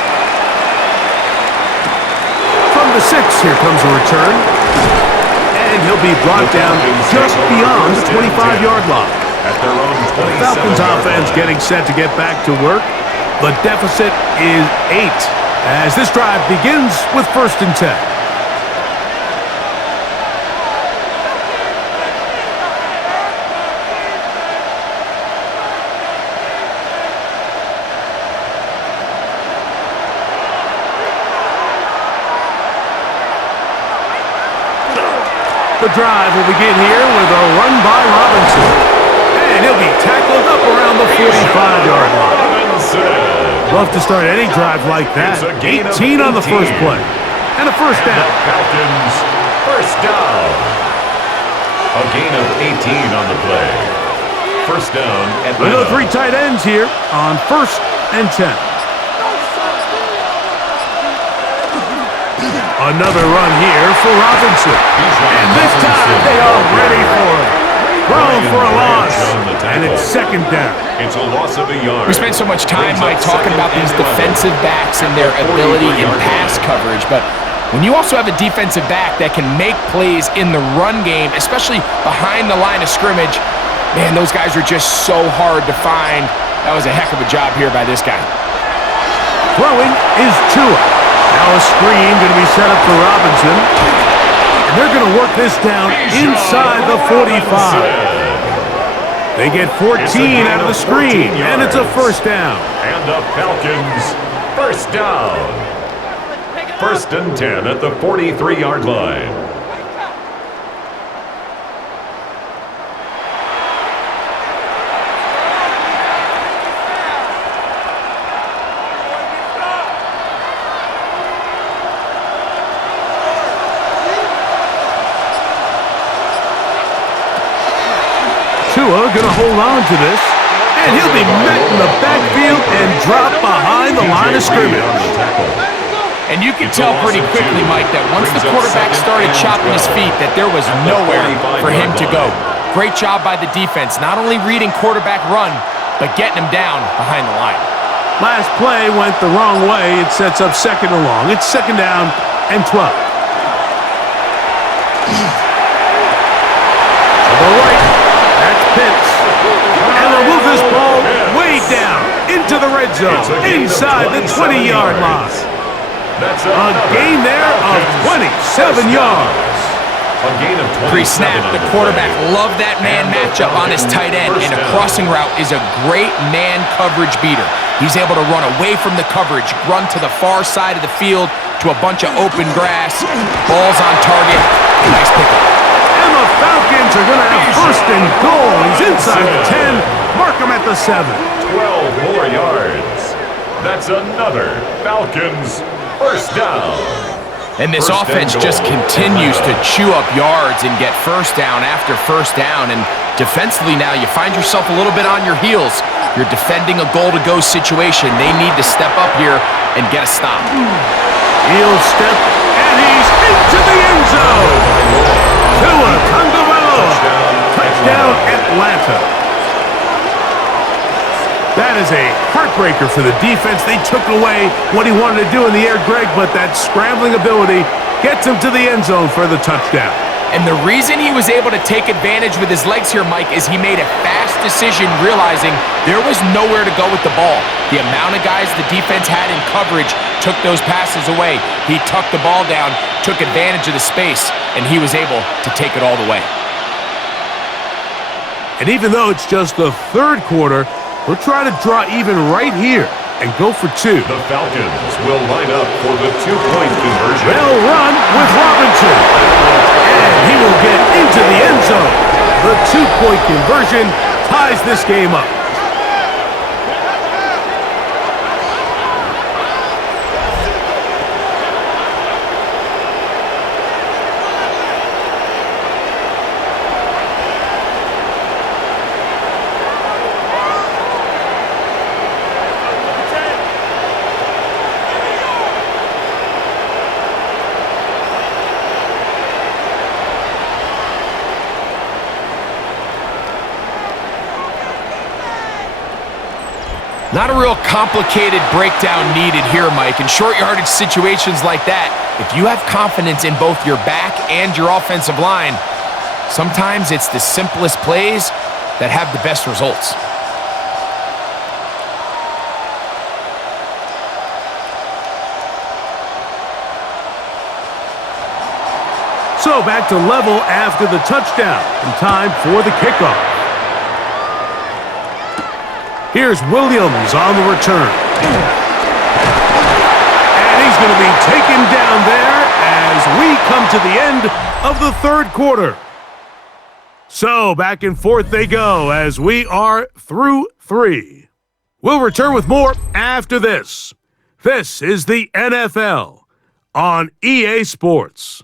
From the 6, here comes a return. And he'll be brought down just beyond the 25-yard line. At their own The Falcons offense getting set to get back to work. The deficit is 8 as this drive begins with 1st and 10. The drive will begin here with a run by Robinson. And he'll be tackled up around the 45-yard line. Love to start any drive like that. 18 on the first play. And a first down. Falcons, first down. A gain of 18 on the play. First down, We Atlanta. go 3 tight ends here on 1st and 10. Another run here for Robinson. And this time they are ready for it. Thrown for a loss. And it's 2nd down. It's a loss of a yard. We spend so much time, Mike, talking about these defensive backs and their ability in pass coverage, but when you also have a defensive back that can make plays in the run game, especially behind the line of scrimmage, man, those guys are just so hard to find. That was a heck of a job here by this guy. Throwing is Tua. Now a screen going to be set up for Robinson. And they're going to work this down inside the 45. They get 14 out of the screen, and it's a first down. And the Falcons, first down. 1st and 10 at the 43-yard line. Tua going to hold on to this, and he'll be met in the backfield and dropped behind the line of scrimmage. And you can tell pretty quickly, Mike, that once the quarterback started chopping his feet, that there was nowhere for him to go. Great job by the defense, not only reading quarterback run, but getting him down behind the line. Last play went the wrong way. It sets up 2nd and long. It's 2nd down and 12. To the right. That's Pitts. And they'll move this ball way down into the red zone, inside the 20-yard line. A gain there of 27 yards. A gain of 27. Pre-snap, the quarterback loved that man matchup on his tight end, and a crossing route is a great man coverage beater. He's able to run away from the coverage, run to the far side of the field to a bunch of open grass. Ball's on target. Nice pickup. And the Falcons are going to have 1st and goal. He's inside the 10. Mark him at the 7. 12 more yards. That's another Falcons first down. And this First and offense goal. just continues to chew up yards and get first down after first down. And defensively now, you find yourself a little bit on your heels. You're defending a goal-to-go situation. They need to step up here and get a stop. He'll step, and he's into the end zone. Tua Tagovailoa. Touchdown, Atlanta. That is a heartbreaker for the defense. They took away what he wanted to do in the air, Greg, but that scrambling ability gets him to the end zone for the touchdown. And the reason he was able to take advantage with his legs here, Mike, is he made a fast decision realizing there was nowhere to go with the ball. The amount of guys the defense had in coverage took those passes away. He tucked the ball down, took advantage of the space, and he was able to take it all the way. And even though it's just the 3rd quarter, we'll try to draw even right here and go for 2. The Falcons will line up for the 2-point conversion. They'll run with Robinson. And he will get into the end zone. The 2-point conversion ties this game up. Not a real complicated breakdown needed here, Mike. In short yardage situations like that, if you have confidence in both your back and your offensive line, sometimes it's the simplest plays that have the best results. So back to level after the touchdown, and time for the kickoff. Here's Williams on the return. And he's going to be taken down there as we come to the end of the third quarter. So back and forth they go as we are through 3. We'll return with more after this. This is the NFL on EA Sports.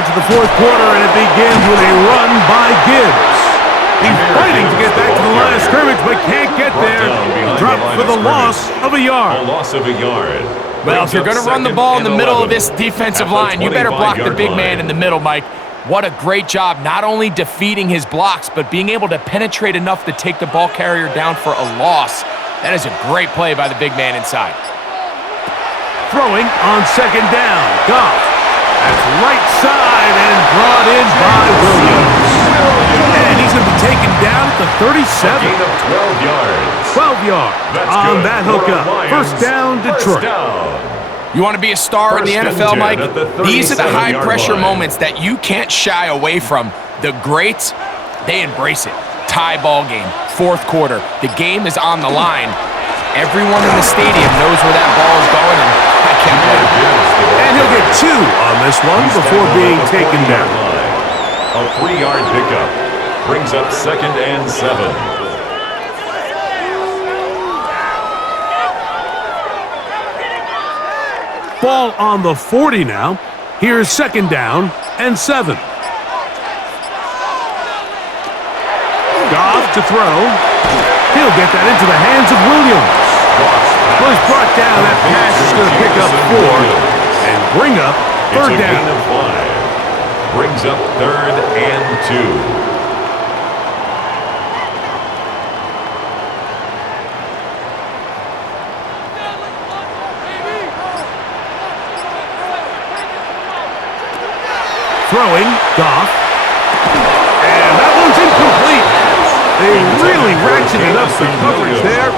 To the fourth quarter, and it begins with a run by Gibbs. He's fighting to get back to the line of scrimmage, but can't get there. Dropped for the loss of a yard. A loss of a yard. Well, if you're going to run the ball in the middle of this defensive line, you better block the big man in the middle, Mike. What a great job, not only defeating his blocks, but being able to penetrate enough to take the ball carrier down for a loss. That is a great play by the big man inside. Throwing on second down. Goff. That's right side and brought in by Williams. And he's going to be taken down at the 37. A gain of 12 yards. 12 yards on that hookup. First down, Detroit. You want to be a star in the NFL, Mike? These are the high-pressure moments that you can't shy away from. The greats, they embrace it. Tie ball game, fourth quarter. The game is on the line. Everyone in the stadium knows where that ball is going, and I can't blame him. And he'll get 2 on this one before being taken down. A 3-yard pickup brings up 2nd and 7. Ball on the 40 now. Here's 2nd down and 7. Goff to throw. He'll get that into the hands of Williams. Well, he's brought down. That pass is going to pick up 4 and bring up 3rd down. Gain of 5. Brings up 3rd and 2. Throwing, Goff. And that one's incomplete. They really ratcheted up the coverage there.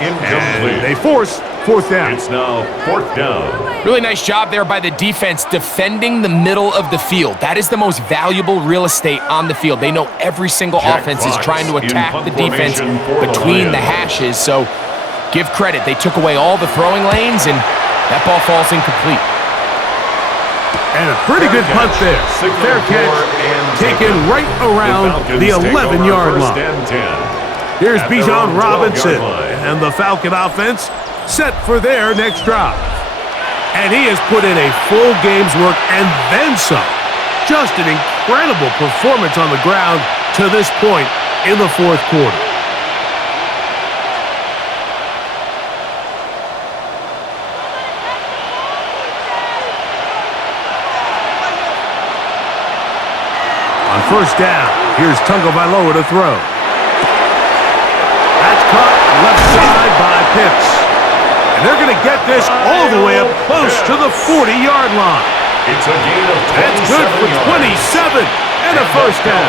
And they force 4th down. It's now 4th down. Really nice job there by the defense defending the middle of the field. That is the most valuable real estate on the field. They know every single offense is trying to attack the defense between the hashes. So give credit. They took away all the throwing lanes, and that ball falls incomplete. And a pretty good punt there. Fair catch, taken right around the 11-yard line. Here's Bijan Robinson, and the Falcon offense set for their next drive. And he has put in a full game's work and then some. Just an incredible performance on the ground to this point in the fourth quarter. On first down, here's Tagovailoa to throw. That's caught left side by Pitts. And they're going to get this all the way up close to the 40-yard line. It's a gain of 27 That's good for 27 and a first down.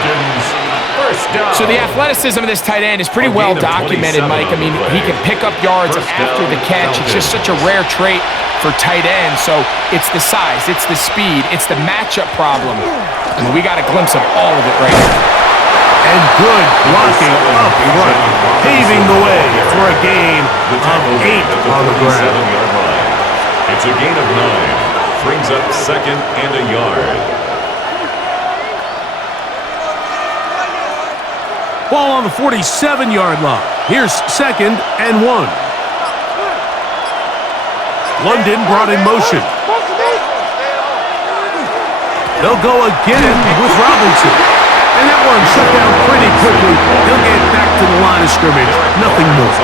So the athleticism of this tight end is pretty well documented, Mike. I mean, he can pick up yards after the catch. It's just such a rare trait for tight ends. So it's the size, it's the speed, it's the matchup problem. I mean, we got a glimpse of all of it right here. And good blocking up front, paving the way for a gain of 8 on the ground. It's a gain of 9. Brings up 2nd and a yard. Ball on the 47-yard line. Here's 2nd and 1. London brought in motion. They'll go again with Robinson. And that one shut down pretty quickly. He'll get back to the line of scrimmage. Nothing more.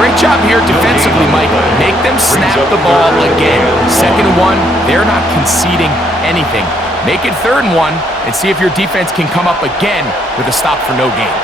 Great job here defensively, Mike. Make them snap the ball again. 2nd and 1, they're not conceding anything. Make it 3rd and 1 and see if your defense can come up again with a stop for no gain.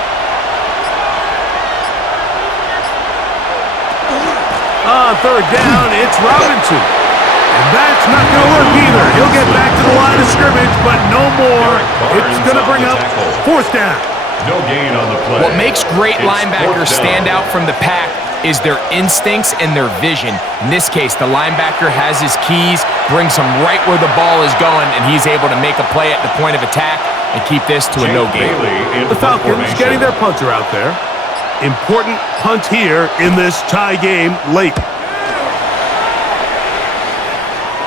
On 3rd down, it's Robinson. And that's not going to work either. He'll get back to the line of scrimmage, but no more. It's going to bring up 4th down. No gain on the play. What makes great It's linebackers 4th stand down. out from the pack is their instincts and their vision. In this case, the linebacker has his keys, brings him right where the ball is going, and he's able to make a play at the point of attack and keep this to a no gain. The Falcons getting their punter out there. Important punt here in this tie game late.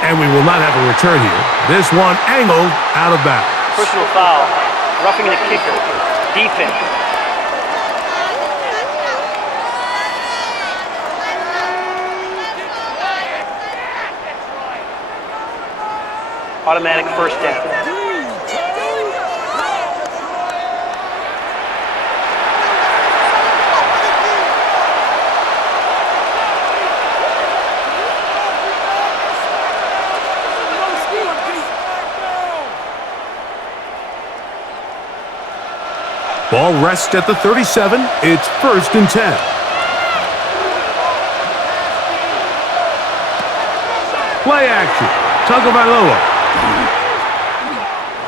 And we will not have a return here. This one angled out of bounds. Personal foul. Roughing the kicker. Defense. Automatic 1st down. Ball rests at the 37. It's 1st and 10. Play action. Tagovailoa.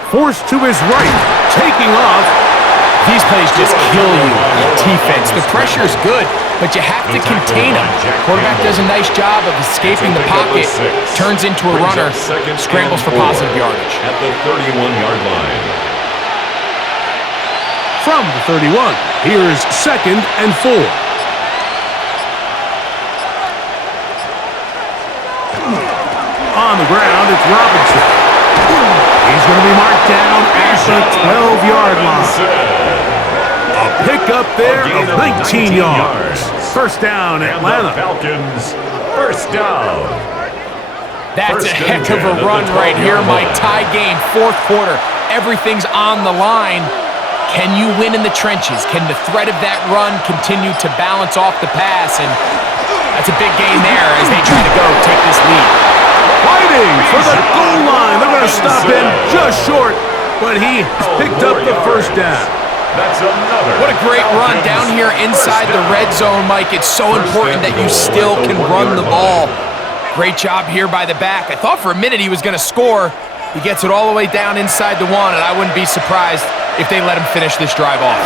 Forced to his right. Taking off. These plays just kill you on defense. The pressure is good, but you have to contain them. Quarterback does a nice job of escaping the pocket, turns into a runner, scrambles for positive yardage. At the 31-yard line. From the 31, here's 2nd and 4. On the ground, it's Robinson. He's going to be marked down at the 12-yard line. A pickup there of 19 yards. 1st down, Atlanta. And the Falcons, 1st down. That's a heck of a run right here, Mike. Tie game, 4th quarter. Everything's on the line. Can you win in the trenches? Can the threat of that run continue to balance off the pass? And that's a big gain there as they try to go take this lead. Fighting for the goal line. They're going to stop him just short, but he picked up the 1st down. That's another. What a great run down here inside the red zone, Mike. It's so important that you still can run the ball. Great job here by the back. I thought for a minute he was going to score. He gets it all the way down inside the 1, and I wouldn't be surprised if they let him finish this drive off.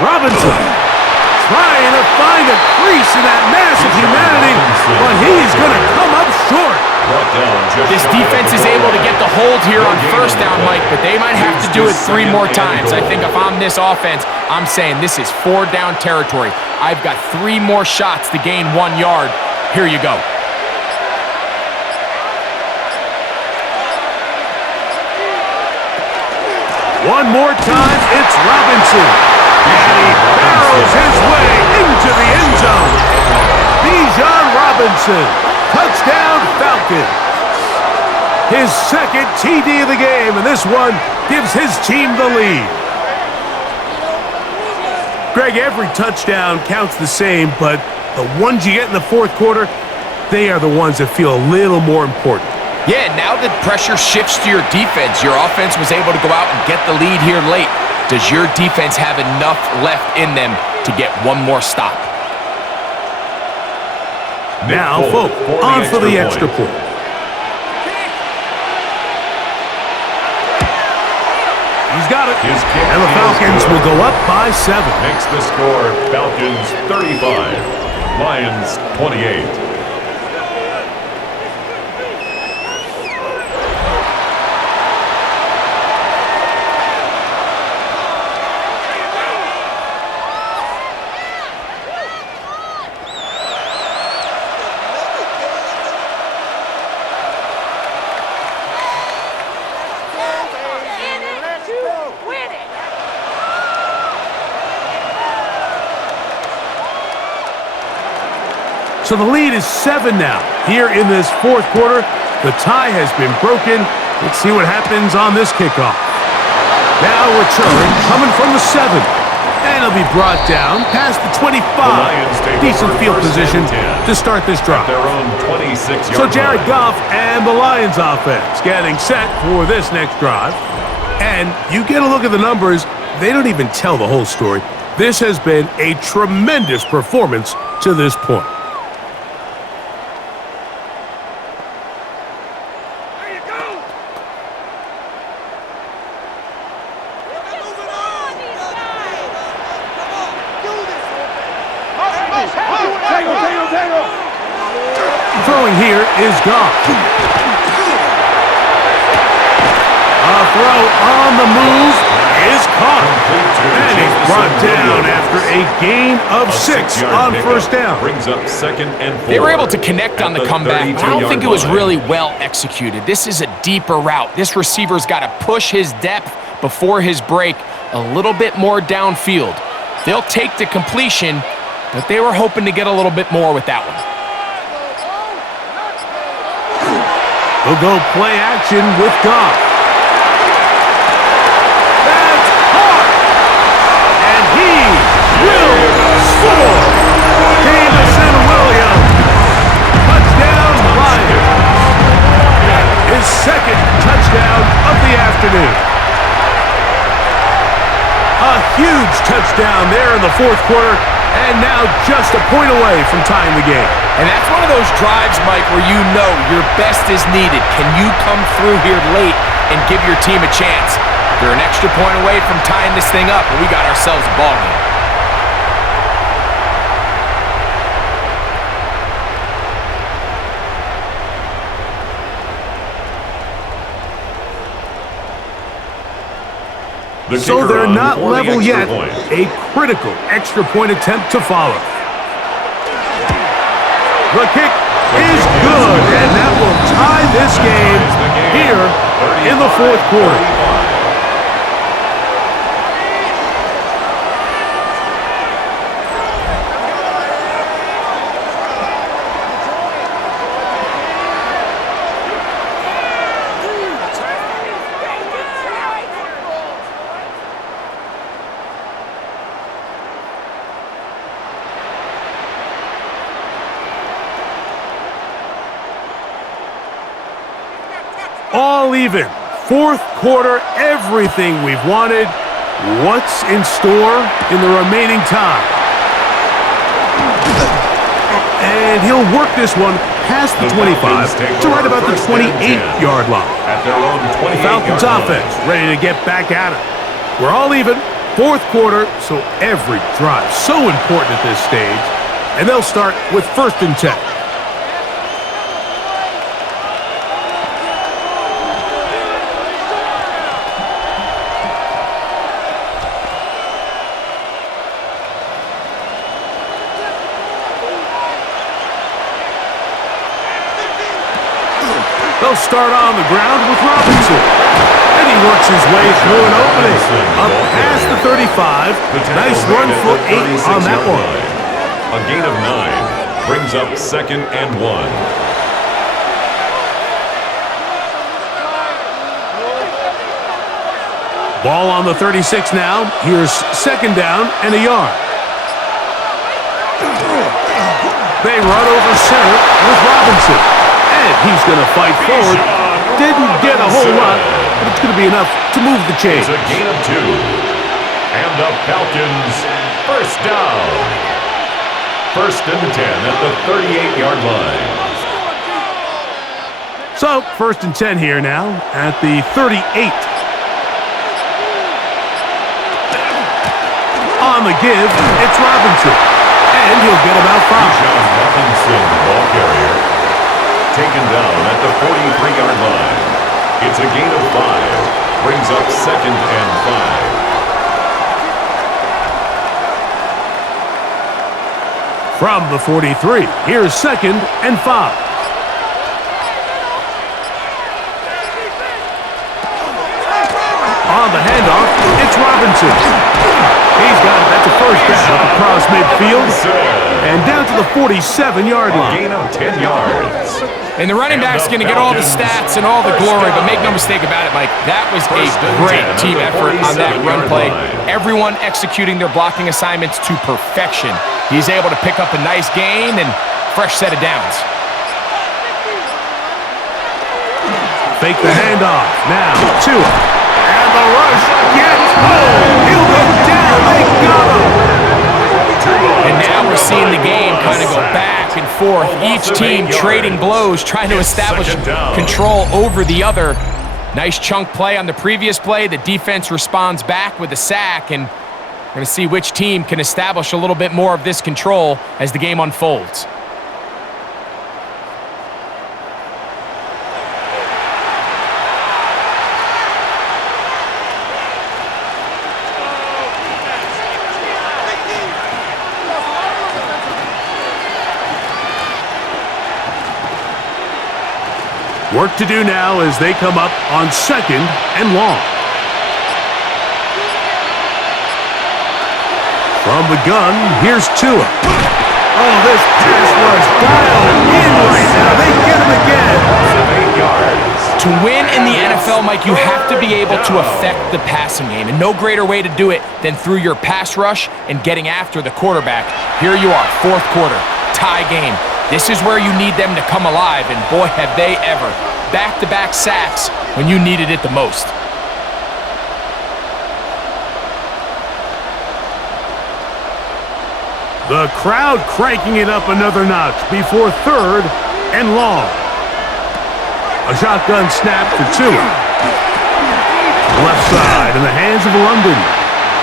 Robinson trying to find a crease in that mass of humanity, but he's going to come up short. This defense is able to get the hold here on 1st down, Mike, but they might have to do it 3 more times. I think if I'm this offense, I'm saying this is 4 down territory. I've got 3 more shots to gain 1 yard. Here you go. One more time, it's Robinson. And he barrels his way into the end zone. Bijan Robinson, touchdown Falcons. His 2nd TD of the game, and this one gives his team the lead. Greg, every touchdown counts the same, but the ones you get in the 4th quarter, they are the ones that feel a little more important. Yeah, now that pressure shifts to your defense, your offense was able to go out and get the lead here late. Does your defense have enough left in them to get 1 more stop? Now, Folk on for the extra point. He's got it. And the Falcons will go up by 7. Makes the score Falcons 35, Lions 28. So the lead is 7 now. Here in this fourth quarter, the tie has been broken. Let's see what happens on this kickoff. Now return, coming from the 7. And it'll be brought down past the 25. Decent field position to start this drive. Their own 26-yard So Jared line. Goff and the Lions offense getting set for this next drive. And you get a look at the numbers, they don't even tell the whole story. This has been a tremendous performance to this point. Throwing here is Goff. A throw on the move is caught. And he's brought down after a gain of 6 on first down. Brings up 2nd and 4. They were able to connect on the comeback, but I don't think it was 32-yard really well executed. This is a deeper route. This receiver's got to push his depth before his break a little bit more downfield. They'll take the completion, but they were hoping to get a little bit more with that one. He'll go play action with Goff. That's hard. And he will score. Jamison Williams. Touchdown Lions. His second touchdown of the afternoon. A huge touchdown there in the fourth quarter, and now just a point away from tying the game. And that's one of those drives, Mike, where you know your best is needed. Can you come through here late and give your team a chance? They're an extra point away from tying this thing up, and we got ourselves a ball game. So they're not level yet. A critical extra point attempt to follow. The kick is good, and that will tie this game here in the fourth quarter. All even. Fourth quarter, everything we've wanted. What's in store in the remaining time? And he'll work this one past the 25 to right about the 28-yard line. At their own 28-yard The Falcons offense ready to get back at it. We're all even. Fourth quarter, so every drive so important at this stage. And they'll start with 1st and 10. They'll start on the ground with Robinson. And he works his way through an opening. Up past the 35. Nice run for 8 on that one. A gain of 9 brings up 2nd and 1. Ball on the 36 now. Here's 2nd down and a yard. They run over center with Robinson. And he's going to fight forward. Didn't get a whole lot, but it's going to be enough to move the chains. It's a gain of 2. And the Falcons, 1st down. 1st and 10 at the 38-yard line. So, 1st and 10 here now at the 38. On the give, it's Robinson. And he'll get about 5. Robinson, ball carrier. Taken down at the 43-yard line. It's a gain of 5. Brings up 2nd and 5. From the 43, here's 2nd and 5. On the handoff, it's Robinson. Robinson. He's got it. That's a first down across midfield. And down to the 47-yard line. Gain of 10 yards. And the running back's going to get all the stats and all the glory, but make no mistake about it, Mike, that was a great team effort on that run play. Everyone executing their blocking assignments to perfection. He's able to pick up a nice gain and fresh set of downs. Fake the handoff. Now, Tua. And the rush gets home. He'll go down. They got him. And now we're seeing the game kind of go back and forth. Each team trading blows, trying to establish control over the other. Nice chunk play on the previous play. The defense responds back with a sack, and we're going to see which team can establish a little bit more of this control as the game unfolds. Work to do now as they come up on 2nd and long. From the gun, here's Tua. Oh, this pass was dialed in right now. They get him again. 8 yards. To win in the NFL, Mike, you have to be able to affect the passing game, and no greater way to do it than through your pass rush and getting after the quarterback. Here you are, 4th quarter, tie game. This is where you need them to come alive, and boy, have they ever. Back-to-back sacks when you needed it the most. The crowd cranking it up another notch before 3rd and long. A shotgun snap for Tua. Left side in the hands of London.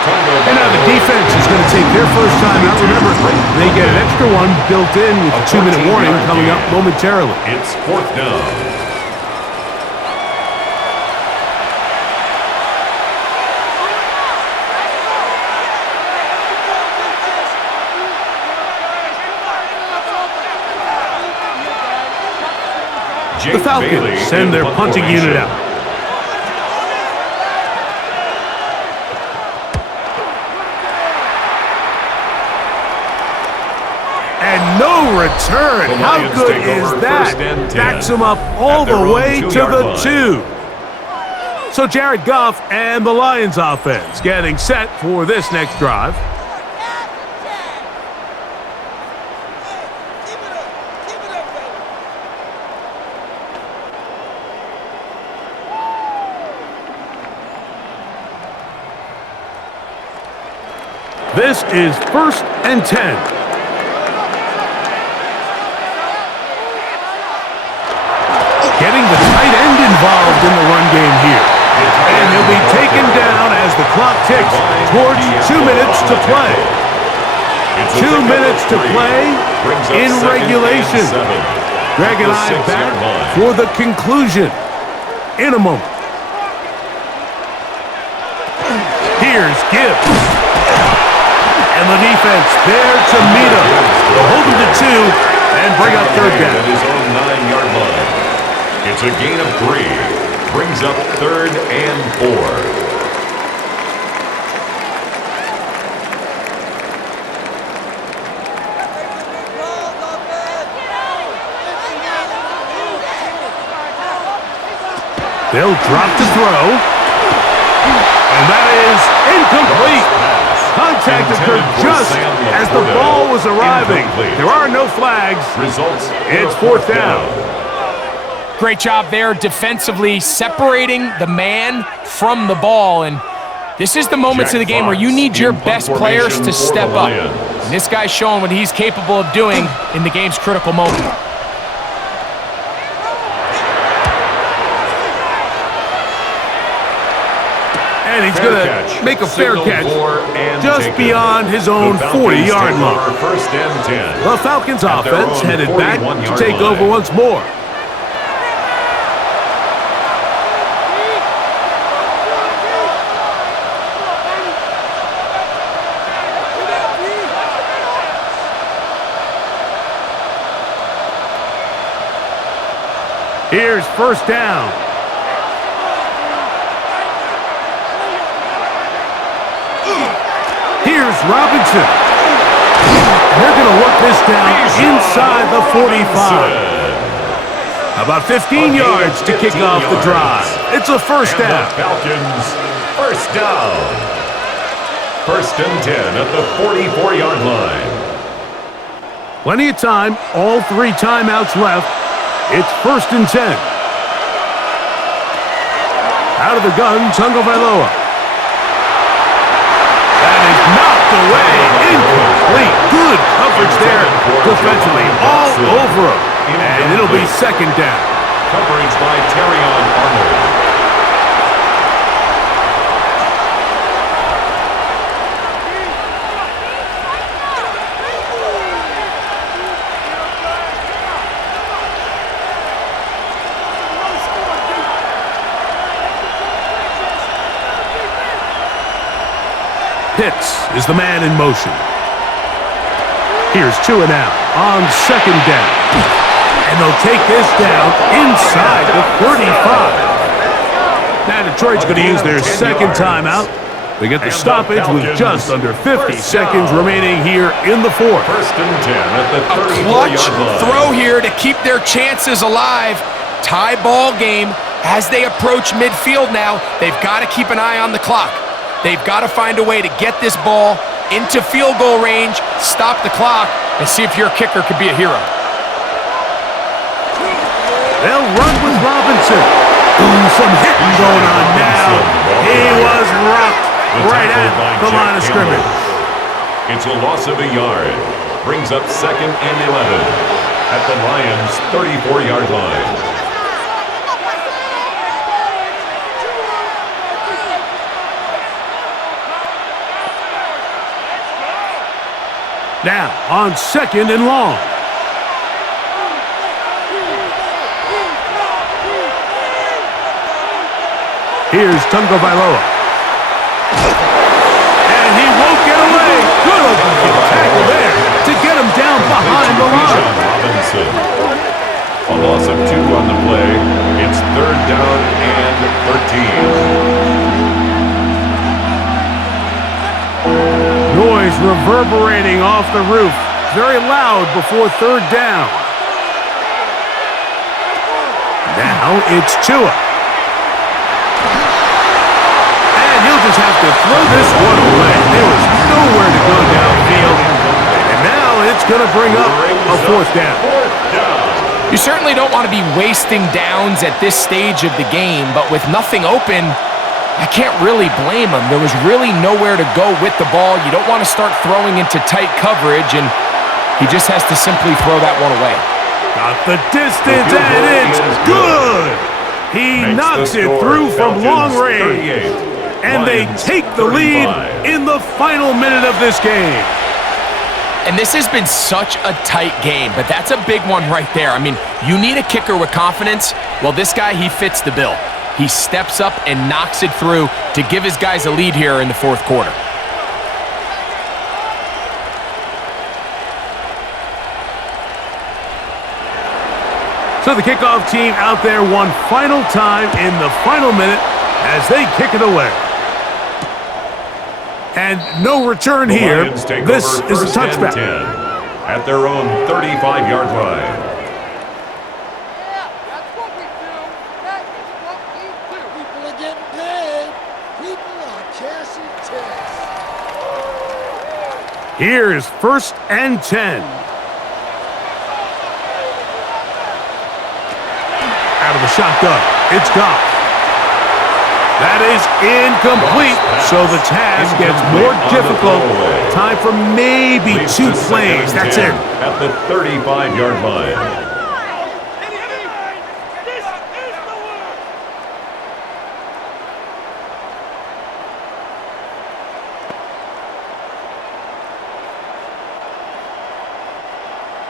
And now the defense is going to take their first time out. Remember, they get an extra one built in with the 2-minute warning coming up momentarily. It's 4th down. The Falcons send their punting unit out. And no return. How good is that? Backs him up all the way to the 2. So Jared Goff and the Lions offense getting set for this next drive. This is 1st and 10. Getting the tight end involved in the run game here. And he'll be taken down as the clock ticks towards 2 minutes to play. 2 minutes to play in regulation. Greg and I back for the conclusion in a moment. Here's Gibbs. And the defense there to meet him. They'll hold him to 2 and bring up 3rd down. At his own 9-yard line. It's a gain of 3. Brings up 3rd and 4. They'll drop to throw. And that is incomplete. Contact occurred just as the ball was arriving. There are no flags. It's 4th down. Great job there defensively, separating the man from the ball. And this is the moments of the game where you need your best players to step up. And this guy's showing what he's capable of doing in the game's critical moment. And he's going to make a fair catch just beyond his own 40-yard line. The Falcons offense headed back to take over once more. Here's 1st down. Robinson. They're going to work this down inside the 45. About 15 yards to kick off the drive. It's a first down. The Falcons, first down. First and 10 at the 44-yard line. Plenty of time. All 3 timeouts left. It's first and 10. Out of the gun, Tagovailoa. That is knocked away. Incomplete. Good coverage there defensively. All over him. And it'll be second down. Coverage by Terrion Arnold. Pitts is the man in motion. Here's Tua now on second down. And they'll take this down inside the 35. Now Detroit's going to use their second timeout. They get the stoppage with just under 50 seconds remaining here in the fourth. First and 10 at the A clutch throw here to keep their chances alive. Tie ball game as they approach midfield now. They've got to keep an eye on the clock. They've got to find a way to get this ball into field goal range, stop the clock, and see if your kicker could be a hero. They'll run with Robinson. Ooh, some hitting going on now. He was rocked right at the line of scrimmage. It's a loss of a yard. Brings up second and 11 at the Lions' 34-yard line. Now on second and long. Here's Tagovailoa. And he won't get away. Good tackle there to get him down behind the line. Robinson. A loss of 2 on the play. It's third down and 13. Noise reverberating off the roof. Very loud before third down. Now it's Tua. Just have to throw this one away. There was nowhere to go downfield. And now it's going to bring up a fourth down. You certainly don't want to be wasting downs at this stage of the game, but with nothing open, I can't really blame him. There was really nowhere to go with the ball. You don't want to start throwing into tight coverage, and he just has to simply throw that one away. Got the distance, and it's good. He knocks it through from long range. And they take the lead in the final minute of this game. And this has been such a tight game, but that's a big one right there. I mean, you need a kicker with confidence. Well, this guy, he fits the bill. He steps up and knocks it through to give his guys a lead here in the fourth quarter. So the kickoff team out there one final time in the final minute as they kick it away. And no return here. This is a touchback. At their own 35-yard line. That's what we do. That is what we do. People are getting paid. People are cashing checks. Here is first and 10. Out of the shotgun. It's Goff. That is incomplete, so the task gets more difficult. Time for maybe 2 plays. That's it. At the 35-yard line.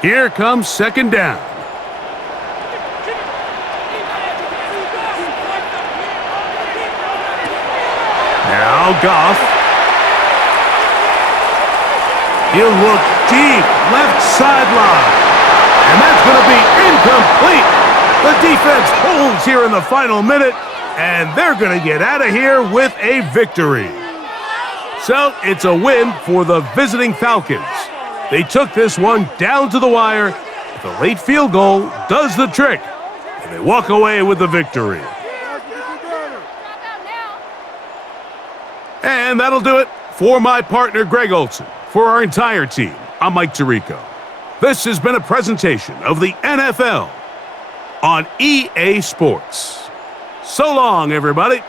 Here comes second down. Now Goff. He'll look deep, left sideline. And that's going to be incomplete. The defense holds here in the final minute, and they're going to get out of here with a victory. So it's a win for the visiting Falcons. They took this one down to the wire. The late field goal does the trick, and they walk away with the victory. And that'll do it for my partner, Greg Olson. For our entire team, I'm Mike Tirico. This has been a presentation of the NFL on EA Sports. So long, everybody.